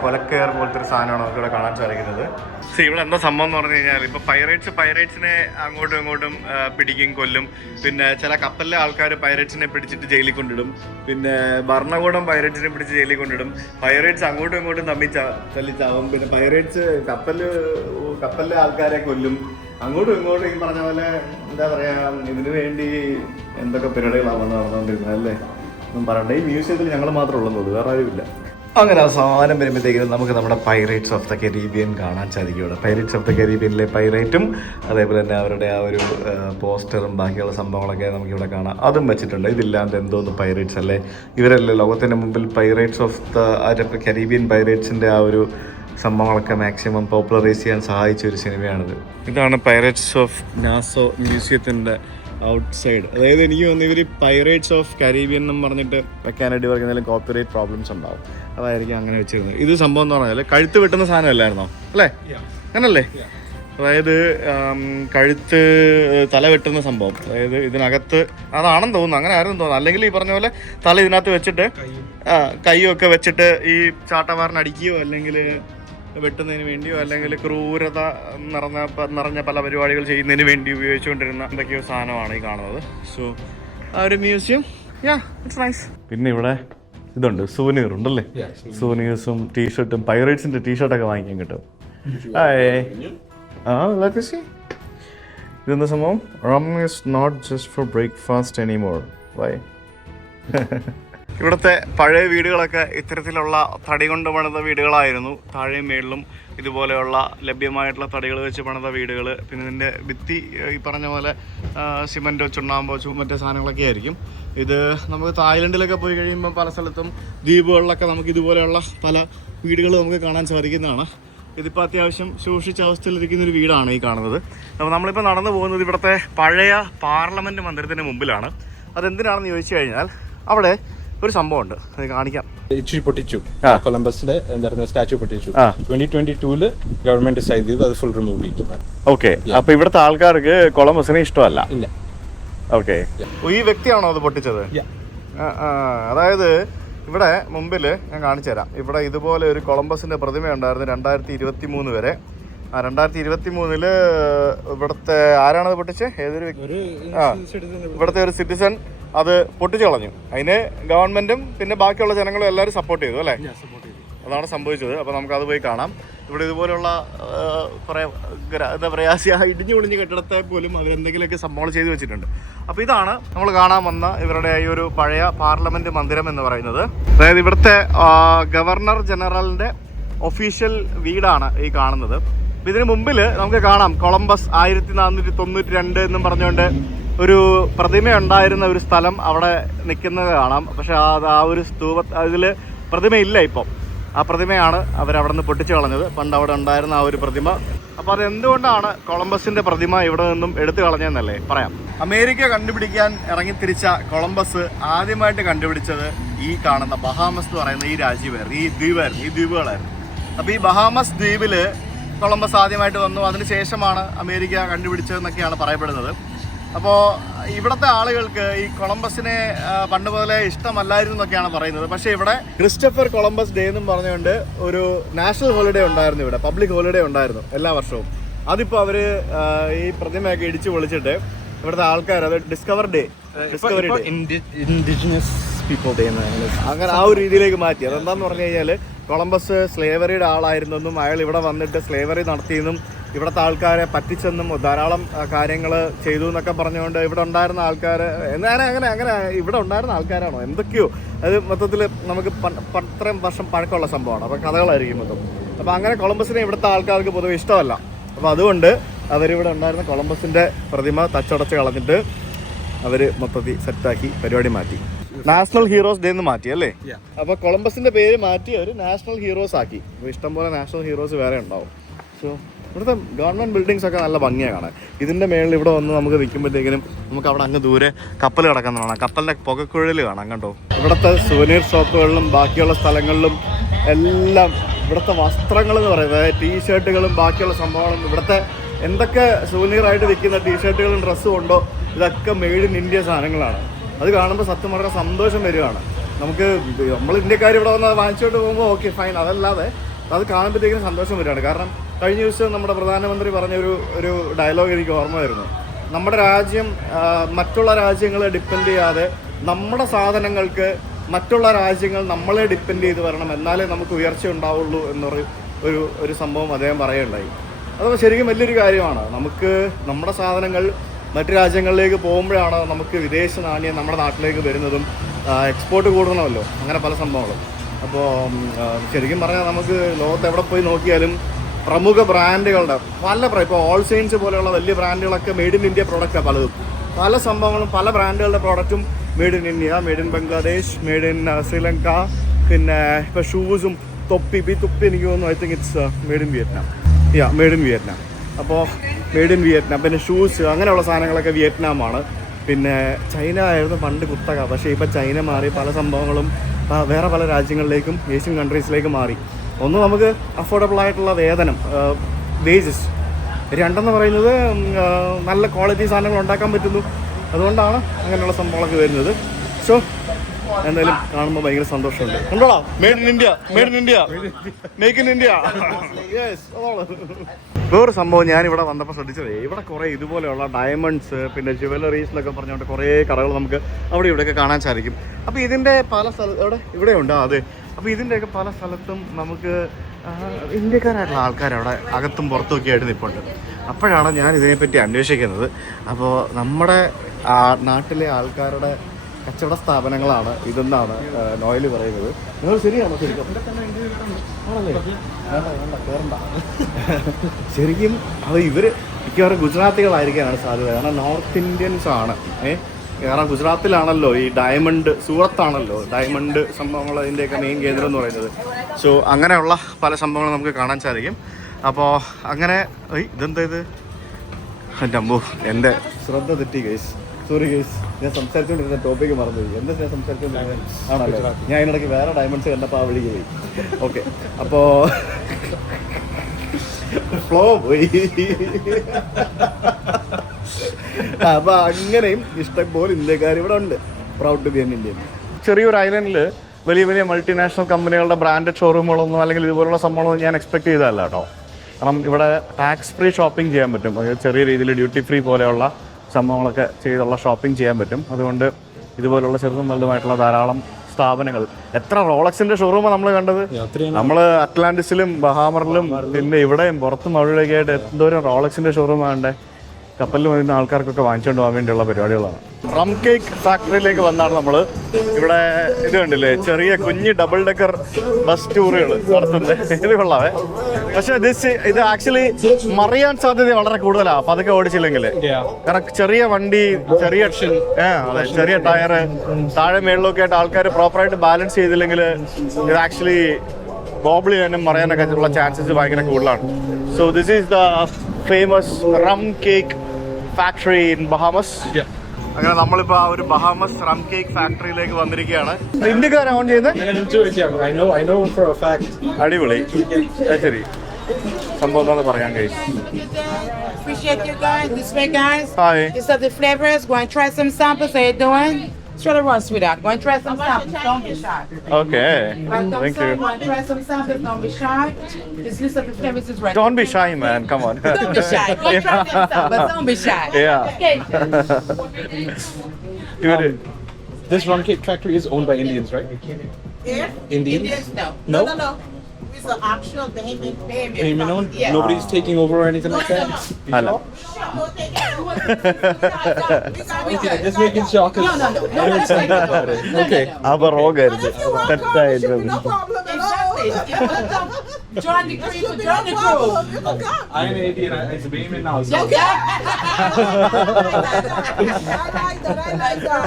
കൊലക്കയർ പോലത്തെ ഒരു സാധനമാണ് നമുക്ക് ഇവിടെ കാണാൻ സാധിക്കുന്നത്. ഇവിടെ എന്താ സംഭവം എന്ന് പറഞ്ഞു കഴിഞ്ഞാൽ ഇപ്പോൾ പൈറേറ്റ്സിനെ അങ്ങോട്ടും ഇങ്ങോട്ടും പിടിക്കും, കൊല്ലും. പിന്നെ ചില കപ്പലിലെ ആൾക്കാർ പൈറേറ്റ്സിനെ പിടിച്ചിട്ട് ജയിലിൽ കൊണ്ടിടും. പിന്നെ ഭരണകൂടം പൈറേറ്റ്സിനെ പിടിച്ച് ജയിലിൽ കൊണ്ടിടും. പൈറേറ്റ്സ് അങ്ങോട്ടും ഇങ്ങോട്ടും തല്ലിച്ചാവും. പിന്നെ പൈറേറ്റ്സ് കപ്പലിലെ ആൾക്കാരെ കൊല്ലും. അങ്ങോട്ടും ഇങ്ങോട്ടും ഈ പറഞ്ഞ പോലെ എന്താ പറയുക, ഇതിനു വേണ്ടി എന്തൊക്കെ പരിപാടികളാണ് നടന്നുകൊണ്ടിരുന്നത് അല്ലേ? ഒന്നും പറയണ്ട. ഈ മ്യൂസിയത്തിൽ ഞങ്ങൾ മാത്രമേ ഉള്ളൂ, വേറെ ആരുമില്ല. അങ്ങനെ അവസാനം വരുമ്പോഴത്തേക്കും നമുക്ക് നമ്മുടെ പൈറേറ്റ്സ് ഓഫ് ദ കരീബിയൻ കാണാൻ സാധിക്കും. ഇവിടെ പൈറേറ്റ്സ് ഓഫ് ദ കരീബിയനിലെ പൈറേറ്റും അതേപോലെ തന്നെ അവരുടെ ആ ഒരു പോസ്റ്ററും ബാക്കിയുള്ള സംഭവങ്ങളൊക്കെ നമുക്കിവിടെ കാണാം. അതും വെച്ചിട്ടുണ്ട്. ഇതില്ലാണ്ട് എന്തോന്ന് പൈറേറ്റ്സ് അല്ലേ, ഇവരല്ലേ ലോകത്തിൻ്റെ മുമ്പിൽ പൈറേറ്റ്സ് ഓഫ് ദ കരീബിയൻ പൈറേറ്റ്സിൻ്റെ ആ ഒരു സംഭവങ്ങളൊക്കെ മാക്സിമം പോപ്പുലറൈസ് ചെയ്യാൻ സഹായിച്ച ഒരു സിനിമയാണിത്. ഇതാണ് പൈറേറ്റ്സ് ഓഫ് നാസോ മ്യൂസിയത്തിൻ്റെ ഔട്ട് സൈഡ്. അതായത് എനിക്ക് തോന്നുന്നു ഇവർ പൈറേറ്റ്സ് ഓഫ് കരീബിയൻ എന്നും പറഞ്ഞിട്ട് വെക്കാനായിട്ട് ഇവർക്ക് എന്തെങ്കിലും കോപ്പിറൈറ്റ് പ്രോബ്ലംസ് ഉണ്ടാവും, അതായിരിക്കും അങ്ങനെ വെച്ചിരുന്നത്. ഇത് സംഭവം എന്ന് പറഞ്ഞാൽ കഴുത്ത് വെട്ടുന്ന സാധനമല്ലായിരുന്നോ അല്ലേ? അങ്ങനല്ലേ? അതായത് കഴുത്ത് തല വെട്ടുന്ന സംഭവം. അതായത് ഇതിനകത്ത് അതാണെന്ന് തോന്നുന്നു, അങ്ങനെ ആയിരുന്നു തോന്നുന്നു. അല്ലെങ്കിൽ ഈ പറഞ്ഞ പോലെ തല ഇതിനകത്ത് വെച്ചിട്ട് കൈയൊക്കെ വെച്ചിട്ട് ഈ ചാട്ടവാറിന് അടിക്കുകയോ അല്ലെങ്കിൽ വെട്ടുന്നതിന് വേണ്ടിയോ അല്ലെങ്കിൽ ക്രൂരത നിറഞ്ഞ പല പരിപാടികൾ ചെയ്യുന്നതിന് വേണ്ടി ഉപയോഗിച്ചുകൊണ്ടിരുന്ന എന്തൊക്കെയോ സാധനമാണ് ഈ കാണുന്നത്. സോ ആ ഒരു മ്യൂസിയം പിന്നെ ഇവിടെ ഇതുണ്ട്, സുവനീർ ഉണ്ടല്ലേ? സുവനീഴ്സും ടീഷർട്ടും, പൈറേറ്റ്സിന്റെ ടീഷർട്ടൊക്കെ വാങ്ങിക്കാൻ കിട്ടും. ഇതെന്താ സംഭവം? rum is not just for breakfast anymore. Why? ഇവിടുത്തെ പഴയ വീടുകളൊക്കെ ഇത്തരത്തിലുള്ള തടി കൊണ്ട് പണിത വീടുകളായിരുന്നു. താഴെയും മേളിലും ഇതുപോലെയുള്ള ലഭ്യമായിട്ടുള്ള തടികൾ വെച്ച് പണിത വീടുകൾ. പിന്നെ ഇതിൻ്റെ ഭിത്തി ഈ പറഞ്ഞ പോലെ സിമൻറ്റോ ചുണ്ണാമ്പോ മറ്റേ സാധനങ്ങളൊക്കെ ആയിരിക്കും. ഇത് നമുക്ക് തായ്ലൻഡിലൊക്കെ പോയി കഴിയുമ്പോൾ പല സ്ഥലത്തും ദ്വീപുകളിലൊക്കെ നമുക്ക് ഇതുപോലെയുള്ള പല വീടുകൾ നമുക്ക് കാണാൻ സാധിക്കുന്നതാണ്. ഇതിപ്പോൾ അത്യാവശ്യം സൂക്ഷിച്ച അവസ്ഥയിലിരിക്കുന്നൊരു വീടാണ് ഈ കാണുന്നത്. അപ്പോൾ നമ്മളിപ്പോൾ നടന്നു പോകുന്നത് ഇവിടുത്തെ പഴയ പാർലമെൻറ്റ് മന്ദിരത്തിൻ്റെ മുമ്പിലാണ്. അതെന്തിനാണെന്ന് ചോദിച്ചു കഴിഞ്ഞാൽ അവിടെ ഒരു സംഭവമുണ്ട്, അത് കാണിക്കാം. ഇച്ചിരി പൊട്ടിച്ചു, കൊളംബസിലെ എന്തായിരുന്നു സ്റ്റാച്ചു പൊട്ടിച്ചു. 2022 ഗവൺമെന്റ് ഡിസൈഡ് ചെയ്തു അത് ഫുൾ റിമൂവ് ചെയ്തു. ഓക്കെ, അപ്പൊ ഇവിടുത്തെ ആൾക്കാർക്ക് കൊളംബസിനെ ഇഷ്ടമല്ല. ഇല്ല. ഓക്കെ, ഈ വ്യക്തിയാണോ അത് പൊട്ടിച്ചത്? അതായത് ഇവിടെ മുമ്പിൽ ഞാൻ കാണിച്ചു തരാം. ഇവിടെ ഇതുപോലെ ഒരു കൊളംബസിന്റെ പ്രതിമ ഉണ്ടായിരുന്നു 2023 വരെ. 2023 ഇവിടുത്തെ ആരാണത് പൊട്ടിച്ചത്? ഏതൊരു ഇവിടുത്തെ ഒരു സിറ്റിസൺ അത് പൊട്ടിച്ചു കളഞ്ഞു. അതിന് ഗവൺമെന്റും പിന്നെ ബാക്കിയുള്ള ജനങ്ങളും എല്ലാവരും സപ്പോർട്ട് ചെയ്തു അല്ലേ? അതാണ് സംഭവിച്ചത്. അപ്പോൾ നമുക്കത് പോയി കാണാം. ഇവിടെ ഇതുപോലുള്ള കുറേ എന്താ പറയുക, ഇടിഞ്ഞു പൊളിഞ്ഞ് കെട്ടിടത്തെ പോലും അവരെന്തെങ്കിലുമൊക്കെ സംഭവങ്ങൾ ചെയ്തു വെച്ചിട്ടുണ്ട്. അപ്പോൾ ഇതാണ് നമ്മൾ കാണാൻ വന്ന ഇവരുടെ ഈ ഒരു പഴയ പാർലമെൻറ്റ് മന്ദിരം എന്ന് പറയുന്നത്. അതായത് ഇവിടുത്തെ ഗവർണർ ജനറലിൻ്റെ ഒഫീഷ്യൽ വീടാണ് ഈ കാണുന്നത്. അപ്പോൾ ഇതിന് മുമ്പിൽ നമുക്ക് കാണാം കൊളംബസ് 1492 എന്നും പറഞ്ഞുകൊണ്ട് ഒരു പ്രതിമ ഉണ്ടായിരുന്ന ഒരു സ്ഥലം അവിടെ നിൽക്കുന്നത് കാണാം. പക്ഷെ ആ ഒരു ഇതിൽ പ്രതിമയില്ല ഇപ്പം. ആ പ്രതിമയാണ് അവരവിടെ നിന്ന് പൊട്ടിച്ചു കളഞ്ഞത്, പണ്ട് അവിടെ ഉണ്ടായിരുന്ന ആ ഒരു പ്രതിമ. അപ്പോൾ അതെന്തുകൊണ്ടാണ് കൊളംബസിൻ്റെ പ്രതിമ ഇവിടെ നിന്നും എടുത്തു കളഞ്ഞതെന്നല്ലേ പറയാം. അമേരിക്ക കണ്ടുപിടിക്കാൻ ഇറങ്ങിത്തിരിച്ച കൊളംബസ് ആദ്യമായിട്ട് കണ്ടുപിടിച്ചത് ഈ കാണുന്ന ബഹാമസ് എന്ന് പറയുന്ന ഈ രാജ്യമായിരുന്നു, ഈ ദ്വീപുകളായിരുന്നു. അപ്പോൾ ഈ ബഹാമസ് ദ്വീപിൽ കൊളംബസ് ആദ്യമായിട്ട് വന്നു. അതിനുശേഷമാണ് അമേരിക്ക കണ്ടുപിടിച്ചതെന്നൊക്കെയാണ് പറയപ്പെടുന്നത്. അപ്പോൾ ഇവിടുത്തെ ആളുകൾക്ക് ഈ കൊളംബസിനെ പണ്ട് മുതലേ ഇഷ്ടമല്ലായിരുന്നു എന്നൊക്കെയാണ് പറയുന്നത്. പക്ഷേ ഇവിടെ ക്രിസ്റ്റഫർ കൊളംബസ് ഡേ എന്നും പറഞ്ഞുകൊണ്ട് ഒരു നാഷണൽ ഹോളിഡേ ഉണ്ടായിരുന്നു, ഇവിടെ പബ്ലിക് ഹോളിഡേ ഉണ്ടായിരുന്നു എല്ലാ വർഷവും. അതിപ്പോൾ അവർ ഈ പ്രതിമയൊക്കെ ഇടിച്ചു പൊളിച്ചിട്ട് ഇവിടുത്തെ ആൾക്കാർ അത് discovery day indigenous people day അങ്ങനെ ആ ഒരു രീതിയിലേക്ക് മാറ്റി. അതെന്താന്ന് പറഞ്ഞു കഴിഞ്ഞാൽ കൊളംബസ് സ്ലേവറിയുടെ ആളായിരുന്നെന്നും അയാൾ ഇവിടെ വന്നിട്ട് സ്ലേവറി നടത്തിയെന്നും ഇവിടുത്തെ ആൾക്കാരെ പറ്റിച്ചെന്നും ധാരാളം കാര്യങ്ങൾ ചെയ്തു എന്നൊക്കെ പറഞ്ഞുകൊണ്ട് ഇവിടെ ഉണ്ടായിരുന്ന ആൾക്കാർ അങ്ങനെ ഇവിടെ ഉണ്ടായിരുന്ന ആൾക്കാരാണോ എന്തൊക്കെയോ, അത് മൊത്തത്തിൽ നമുക്ക് അത്രയും വർഷം പഴക്കമുള്ള സംഭവമാണ്. അപ്പോൾ കഥകളായിരിക്കും മൊത്തം. അപ്പോൾ അങ്ങനെ കൊളംബസിനെ ഇവിടുത്തെ ആൾക്കാർക്ക് പൊതുവെ ഇഷ്ടമല്ല. അപ്പോൾ അതുകൊണ്ട് അവരിവിടെ ഉണ്ടായിരുന്ന കൊളംബസിൻ്റെ പ്രതിമ തച്ചുടച്ച് കളഞ്ഞിട്ട് അവർ മൊത്തത്തിൽ സെറ്റാക്കി പരിപാടി മാറ്റി. നാഷണൽ ഹീറോസ് ഡേ എന്ന് മാറ്റി അല്ലേ? അപ്പോൾ കൊളംബസിൻ്റെ പേര് മാറ്റി അവർ നാഷണൽ ഹീറോസ് ആക്കി. അപ്പോൾ ഇഷ്ടംപോലെ നാഷണൽ ഹീറോസ് വേറെ ഉണ്ടാവും. സോ ഇവിടുത്തെ ഗവൺമെൻറ് ബിൽഡിങ്സ് ഒക്കെ നല്ല ഭംഗിയാണ് കാണാൻ. ഇതിൻ്റെ മേളിൽ ഇവിടെ വന്ന് നമുക്ക് നിൽക്കുമ്പോഴത്തേക്കിനും നമുക്ക് അവിടെ അങ്ങ് ദൂരെ കപ്പൽ കിടക്കുന്ന കാണാം, കപ്പലിൻ്റെ പുകക്കുഴൽ കാണാം കണ്ടോ. ഇവിടുത്തെ സുവനീർ ഷോപ്പുകളിലും ബാക്കിയുള്ള സ്ഥലങ്ങളിലും എല്ലാം ഇവിടുത്തെ വസ്ത്രങ്ങൾ എന്ന് പറയുന്നത് ടീഷർട്ടുകളും ബാക്കിയുള്ള സംഭവങ്ങളും ഇവിടുത്തെ എന്തൊക്കെ സുവനീറായിട്ട് വിൽക്കുന്ന ടീഷർട്ടുകളും ഡ്രസ്സും ഉണ്ടോ ഇതൊക്കെ മെയ്ഡ് ഇൻ ഇന്ത്യ സാധനങ്ങളാണ്. അത് കാണുമ്പോൾ സത്യം വളരെ സന്തോഷം വരികയാണ് നമുക്ക്. നമ്മൾ ഇന്ത്യക്കാർ ഇവിടെ വന്ന് വാങ്ങിച്ചുകൊണ്ട് പോകുമ്പോൾ ഓക്കെ ഫൈൻ, അതല്ലാതെ അത് കാണുമ്പോഴത്തേക്കും സന്തോഷം വരികയാണ്. കാരണം കഴിഞ്ഞ ദിവസം നമ്മുടെ പ്രധാനമന്ത്രി പറഞ്ഞ ഒരു ഡയലോഗ് എനിക്ക് ഓർമ്മ വരുന്നു. നമ്മുടെ രാജ്യം മറ്റുള്ള രാജ്യങ്ങളെ ഡിപ്പെൻഡ് ചെയ്യാതെ നമ്മുടെ സാധനങ്ങൾക്ക് മറ്റുള്ള രാജ്യങ്ങൾ നമ്മളെ ഡിപ്പെൻഡ് ചെയ്ത് വരണം, എന്നാലേ നമുക്ക് ഉയർച്ച ഉണ്ടാവുള്ളൂ എന്നൊരു ഒരു സംഭവം അദ്ദേഹം പറയുകയുണ്ടായി. അത് ശരിക്കും വലിയൊരു കാര്യമാണ്. നമുക്ക് നമ്മുടെ സാധനങ്ങൾ മറ്റു രാജ്യങ്ങളിലേക്ക് പോകുമ്പോഴാണ് നമുക്ക് വിദേശ നാണ്യം നമ്മുടെ നാട്ടിലേക്ക് വരുന്നതും എക്സ്പോർട്ട് കൂടണമല്ലോ, അങ്ങനെ പല സംഭവങ്ങളും. അപ്പോൾ ശരിക്കും പറഞ്ഞാൽ നമുക്ക് ലോകത്ത് എവിടെ പോയി നോക്കിയാലും പ്രമുഖ ബ്രാൻഡുകളുടെ ഇപ്പോൾ ഓൾ സെയിൻസ് പോലെയുള്ള വലിയ ബ്രാൻഡുകളൊക്കെ മെയ്ഡ് ഇൻ ഇന്ത്യ പ്രോഡക്റ്റാണ് പലതും. പല സംഭവങ്ങളും പല ബ്രാൻഡുകളുടെ പ്രോഡക്റ്റും made in India, made in Bangladesh, made in Sri Lanka. പിന്നെ ഇപ്പോൾ ഷൂസും തൊപ്പി എനിക്ക് തോന്നുന്നു I think it's made in Vietnam. Made in Vietnam. അപ്പോൾ മെയ്ഡ് ഇൻ വിയറ്റ്നാം. പിന്നെ ഷൂസ് അങ്ങനെയുള്ള സാധനങ്ങളൊക്കെ വിയറ്റ്നാമാണ്. പിന്നെ ചൈന ആയിരുന്നു പണ്ട് കുത്തക, പക്ഷേ ഇപ്പോൾ ചൈന മാറി പല സംഭവങ്ങളും വേറെ പല രാജ്യങ്ങളിലേക്കും ഏഷ്യൻ കൺട്രീസിലേക്ക് മാറി. ഒന്ന് നമുക്ക് അഫോർഡബിൾ ആയിട്ടുള്ള വേതനം, വേജസ്. രണ്ടെന്ന് പറയുന്നത് നല്ല ക്വാളിറ്റി സാധനങ്ങൾ ഉണ്ടാക്കാൻ പറ്റുന്നു. അതുകൊണ്ടാണ് അങ്ങനെയുള്ള സംഭവങ്ങളൊക്കെ വരുന്നത്. സോ എന്തായാലും കാണുമ്പോൾ ഭയങ്കര സന്തോഷമുണ്ട്. കണ്ടോടാ, made in India, made in India, make in India. വേറൊരു സംഭവം ഞാൻ ഇവിടെ വന്നപ്പോൾ ശ്രദ്ധിച്ചത്, ഇവിടെ കുറേ ഇതുപോലെയുള്ള ഡയമണ്ട്സ് പിന്നെ ജുവലറീസ് എന്നൊക്കെ പറഞ്ഞുകൊണ്ട് കുറേ കടകൾ നമുക്ക് അവിടെ ഇവിടെയൊക്കെ കാണാൻ സാധിക്കും. അപ്പോൾ ഇതിൻ്റെ പല സ്ഥലത്ത് ഇവിടെയുണ്ട്. അതെ, അപ്പോൾ ഇതിൻ്റെയൊക്കെ പല സ്ഥലത്തും നമുക്ക് ഇന്ത്യക്കാരായിട്ടുള്ള ആൾക്കാർ അവിടെ അകത്തും പുറത്തുമൊക്കെ ആയിട്ട് നിൽപ്പുണ്ട്. അപ്പോഴാണ് ഞാൻ ഇതിനെപ്പറ്റി അന്വേഷിക്കുന്നത്. അപ്പോൾ നമ്മുടെ നാട്ടിലെ ആൾക്കാരുടെ കച്ചവട സ്ഥാപനങ്ങളാണ് ഇതെന്നാണ് നോയൽ പറയുന്നത്. നിങ്ങൾ ശരിയാണോ? ശരിക്കും ആണല്ലേ? വേണ്ട. ശരിക്കും അത് ഇവർ മിക്കവാറും ഗുജറാത്തികളായിരിക്കാനാണ് സാധ്യത. കാരണം നോർത്ത് ഇന്ത്യൻസ് ആണ്. കാരണം ഗുജറാത്തിലാണല്ലോ ഈ ഡയമണ്ട്, സൂറത്താണല്ലോ ഡയമണ്ട് സംഭവങ്ങൾ അതിൻ്റെയൊക്കെ മെയിൻ കേന്ദ്രം എന്ന് പറയുന്നത്. സോ അങ്ങനെയുള്ള പല സംഭവങ്ങളും നമുക്ക് കാണാൻ സാധിക്കും. അപ്പോൾ അങ്ങനെ ഇതെന്താ ഇത്? എൻ്റെ അമ്മോ, എൻ്റെ ശ്രദ്ധ തെറ്റി ഗൈസ്, സോറി ഗൈസ്. ഞാൻ സംസാരിച്ചുകൊണ്ടിരുന്ന ടോപ്പിക്ക് മറന്നുപോയി. എന്താ ഞാൻ സംസാരിച്ചുകൊണ്ടിരുന്നത്? ആണല്ലോ, ഞാൻ ഇതിനിടയ്ക്ക് വേറെ ഡയമണ്ട്സ് കണ്ടപ്പോൾ ആ വിളിക്ക് പോയി. ഓക്കെ, അപ്പോൾ ഫ്ലോ പോയി. അപ്പോൾ അങ്ങനെയും ഇഷ്ടംപോലെ ഇന്ത്യക്കാർ ഇവിടെ ഉണ്ട്. Proud to be an Indian. ചെറിയൊരു ഐലൻഡിൽ വലിയ വലിയ മൾട്ടിനാഷണൽ കമ്പനികളുടെ ബ്രാൻഡഡ് ഷോറൂമുകളൊന്നും അല്ലെങ്കിൽ ഇതുപോലുള്ള സംഭവങ്ങളൊന്നും ഞാൻ എക്സ്പെക്ട് ചെയ്തതല്ല കേട്ടോ. കാരണം ഇവിടെ ടാക്സ് ഫ്രീ ഷോപ്പിംഗ് ചെയ്യാൻ പറ്റും. ചെറിയ രീതിയിൽ ഡ്യൂട്ടി ഫ്രീ പോലെയുള്ള സംഭവങ്ങളൊക്കെ ചെയ്തുള്ള ഷോപ്പിംഗ് ചെയ്യാൻ പറ്റും. അതുകൊണ്ട് ഇതുപോലുള്ള ചെറുതും വലുതുമായിട്ടുള്ള ധാരാളം സ്ഥാപനങ്ങൾ. എത്ര റോളക്സിൻ്റെ ഷോറൂമാണ് നമ്മൾ കണ്ടത്. നമ്മൾ അറ്റ്ലാന്റിസിലും ബഹാമറിലും പിന്നെ ഇവിടെയും പുറത്തും അവിടെയൊക്കെ ആയിട്ട് എന്തോരം റോളക്സിൻ്റെ ഷോറൂം ആകണ്ടേ. കപ്പലിൽ വരുന്ന ആൾക്കാർക്കൊക്കെ വാങ്ങിച്ചുകൊണ്ട് പോകാൻ വേണ്ടിയുള്ള പരിപാടികളാണ്. റം കേക്ക് ഫാക്ടറിയിലേക്ക് വന്നാണ് നമ്മൾ. ഇവിടെ ഇത് കണ്ടില്ലേ, ചെറിയ കുഞ്ഞ് ഡബിൾ ഡെക്കർ ബസ് ടൂറുകൾ നടത്തുന്നത്. ഇത് കൊള്ളാവേ. പക്ഷെ ഇത് ആക്ച്വലി മറിയാൻ സാധ്യത വളരെ കൂടുതലാണ് അപ്പൊ അതൊക്കെ ഓടിച്ചില്ലെങ്കിൽ. കാരണം ചെറിയ വണ്ടി, ചെറിയ അതെ, ചെറിയ ടയറ്, താഴെ മേളിലൊക്കെ ആയിട്ട് ആൾക്കാർ പ്രോപ്പറായിട്ട് ബാലൻസ് ചെയ്തില്ലെങ്കിൽ ഇത് ആക്ച്വലി ബോബിൾ ചെയ്യാനും മറിയാനൊക്കെ ഉള്ള ചാൻസസ് ഭയങ്കര കൂടുതലാണ്. So this is the famous rum cake factory in Bahamas. അങ്ങനെ നമ്മളിപ്പോ ആ ഒരു ബഹാമസ് റം കേക്ക് ഫാക്ടറിയിലേക്ക് വന്നിരിക്കുകയാണ്. ഇന്ത്യക്കാരാണ് ഓൺ ചെയ്യുന്നത്. അടിപൊളി. ശരി, സംഭവം എന്താണെന്ന് പറയാൻ കഴിയും. Appreciate you guys. This way, guys. Hi. These are the flavors. Go and try some samples. How you doing? Try to run, sweetheart. Go and try some samples. Don't be shy. Okay. Thank you. Go and try some samples. Don't be shy. This list of the flavors is ready. Don't be shy, man. Come on. Don't be shy. Go and try some samples. Don't be shy. Yeah. Okay. This rum cake factory is owned by Indians, right? Yeah? Indians? No. No. It's an actual Bahamian. Bahamian owned? Yeah. Nobody's taking over or anything like that? Hello. Okay, just making sure because I heard something about it. Okay. അവ റോഗായിരുന്നു. തെറ്റായിരുന്നു. No problem at all. Exactly. Join the crew. Join the crew. I am an Indian. It's Bahamian now. So. Okay. I like that.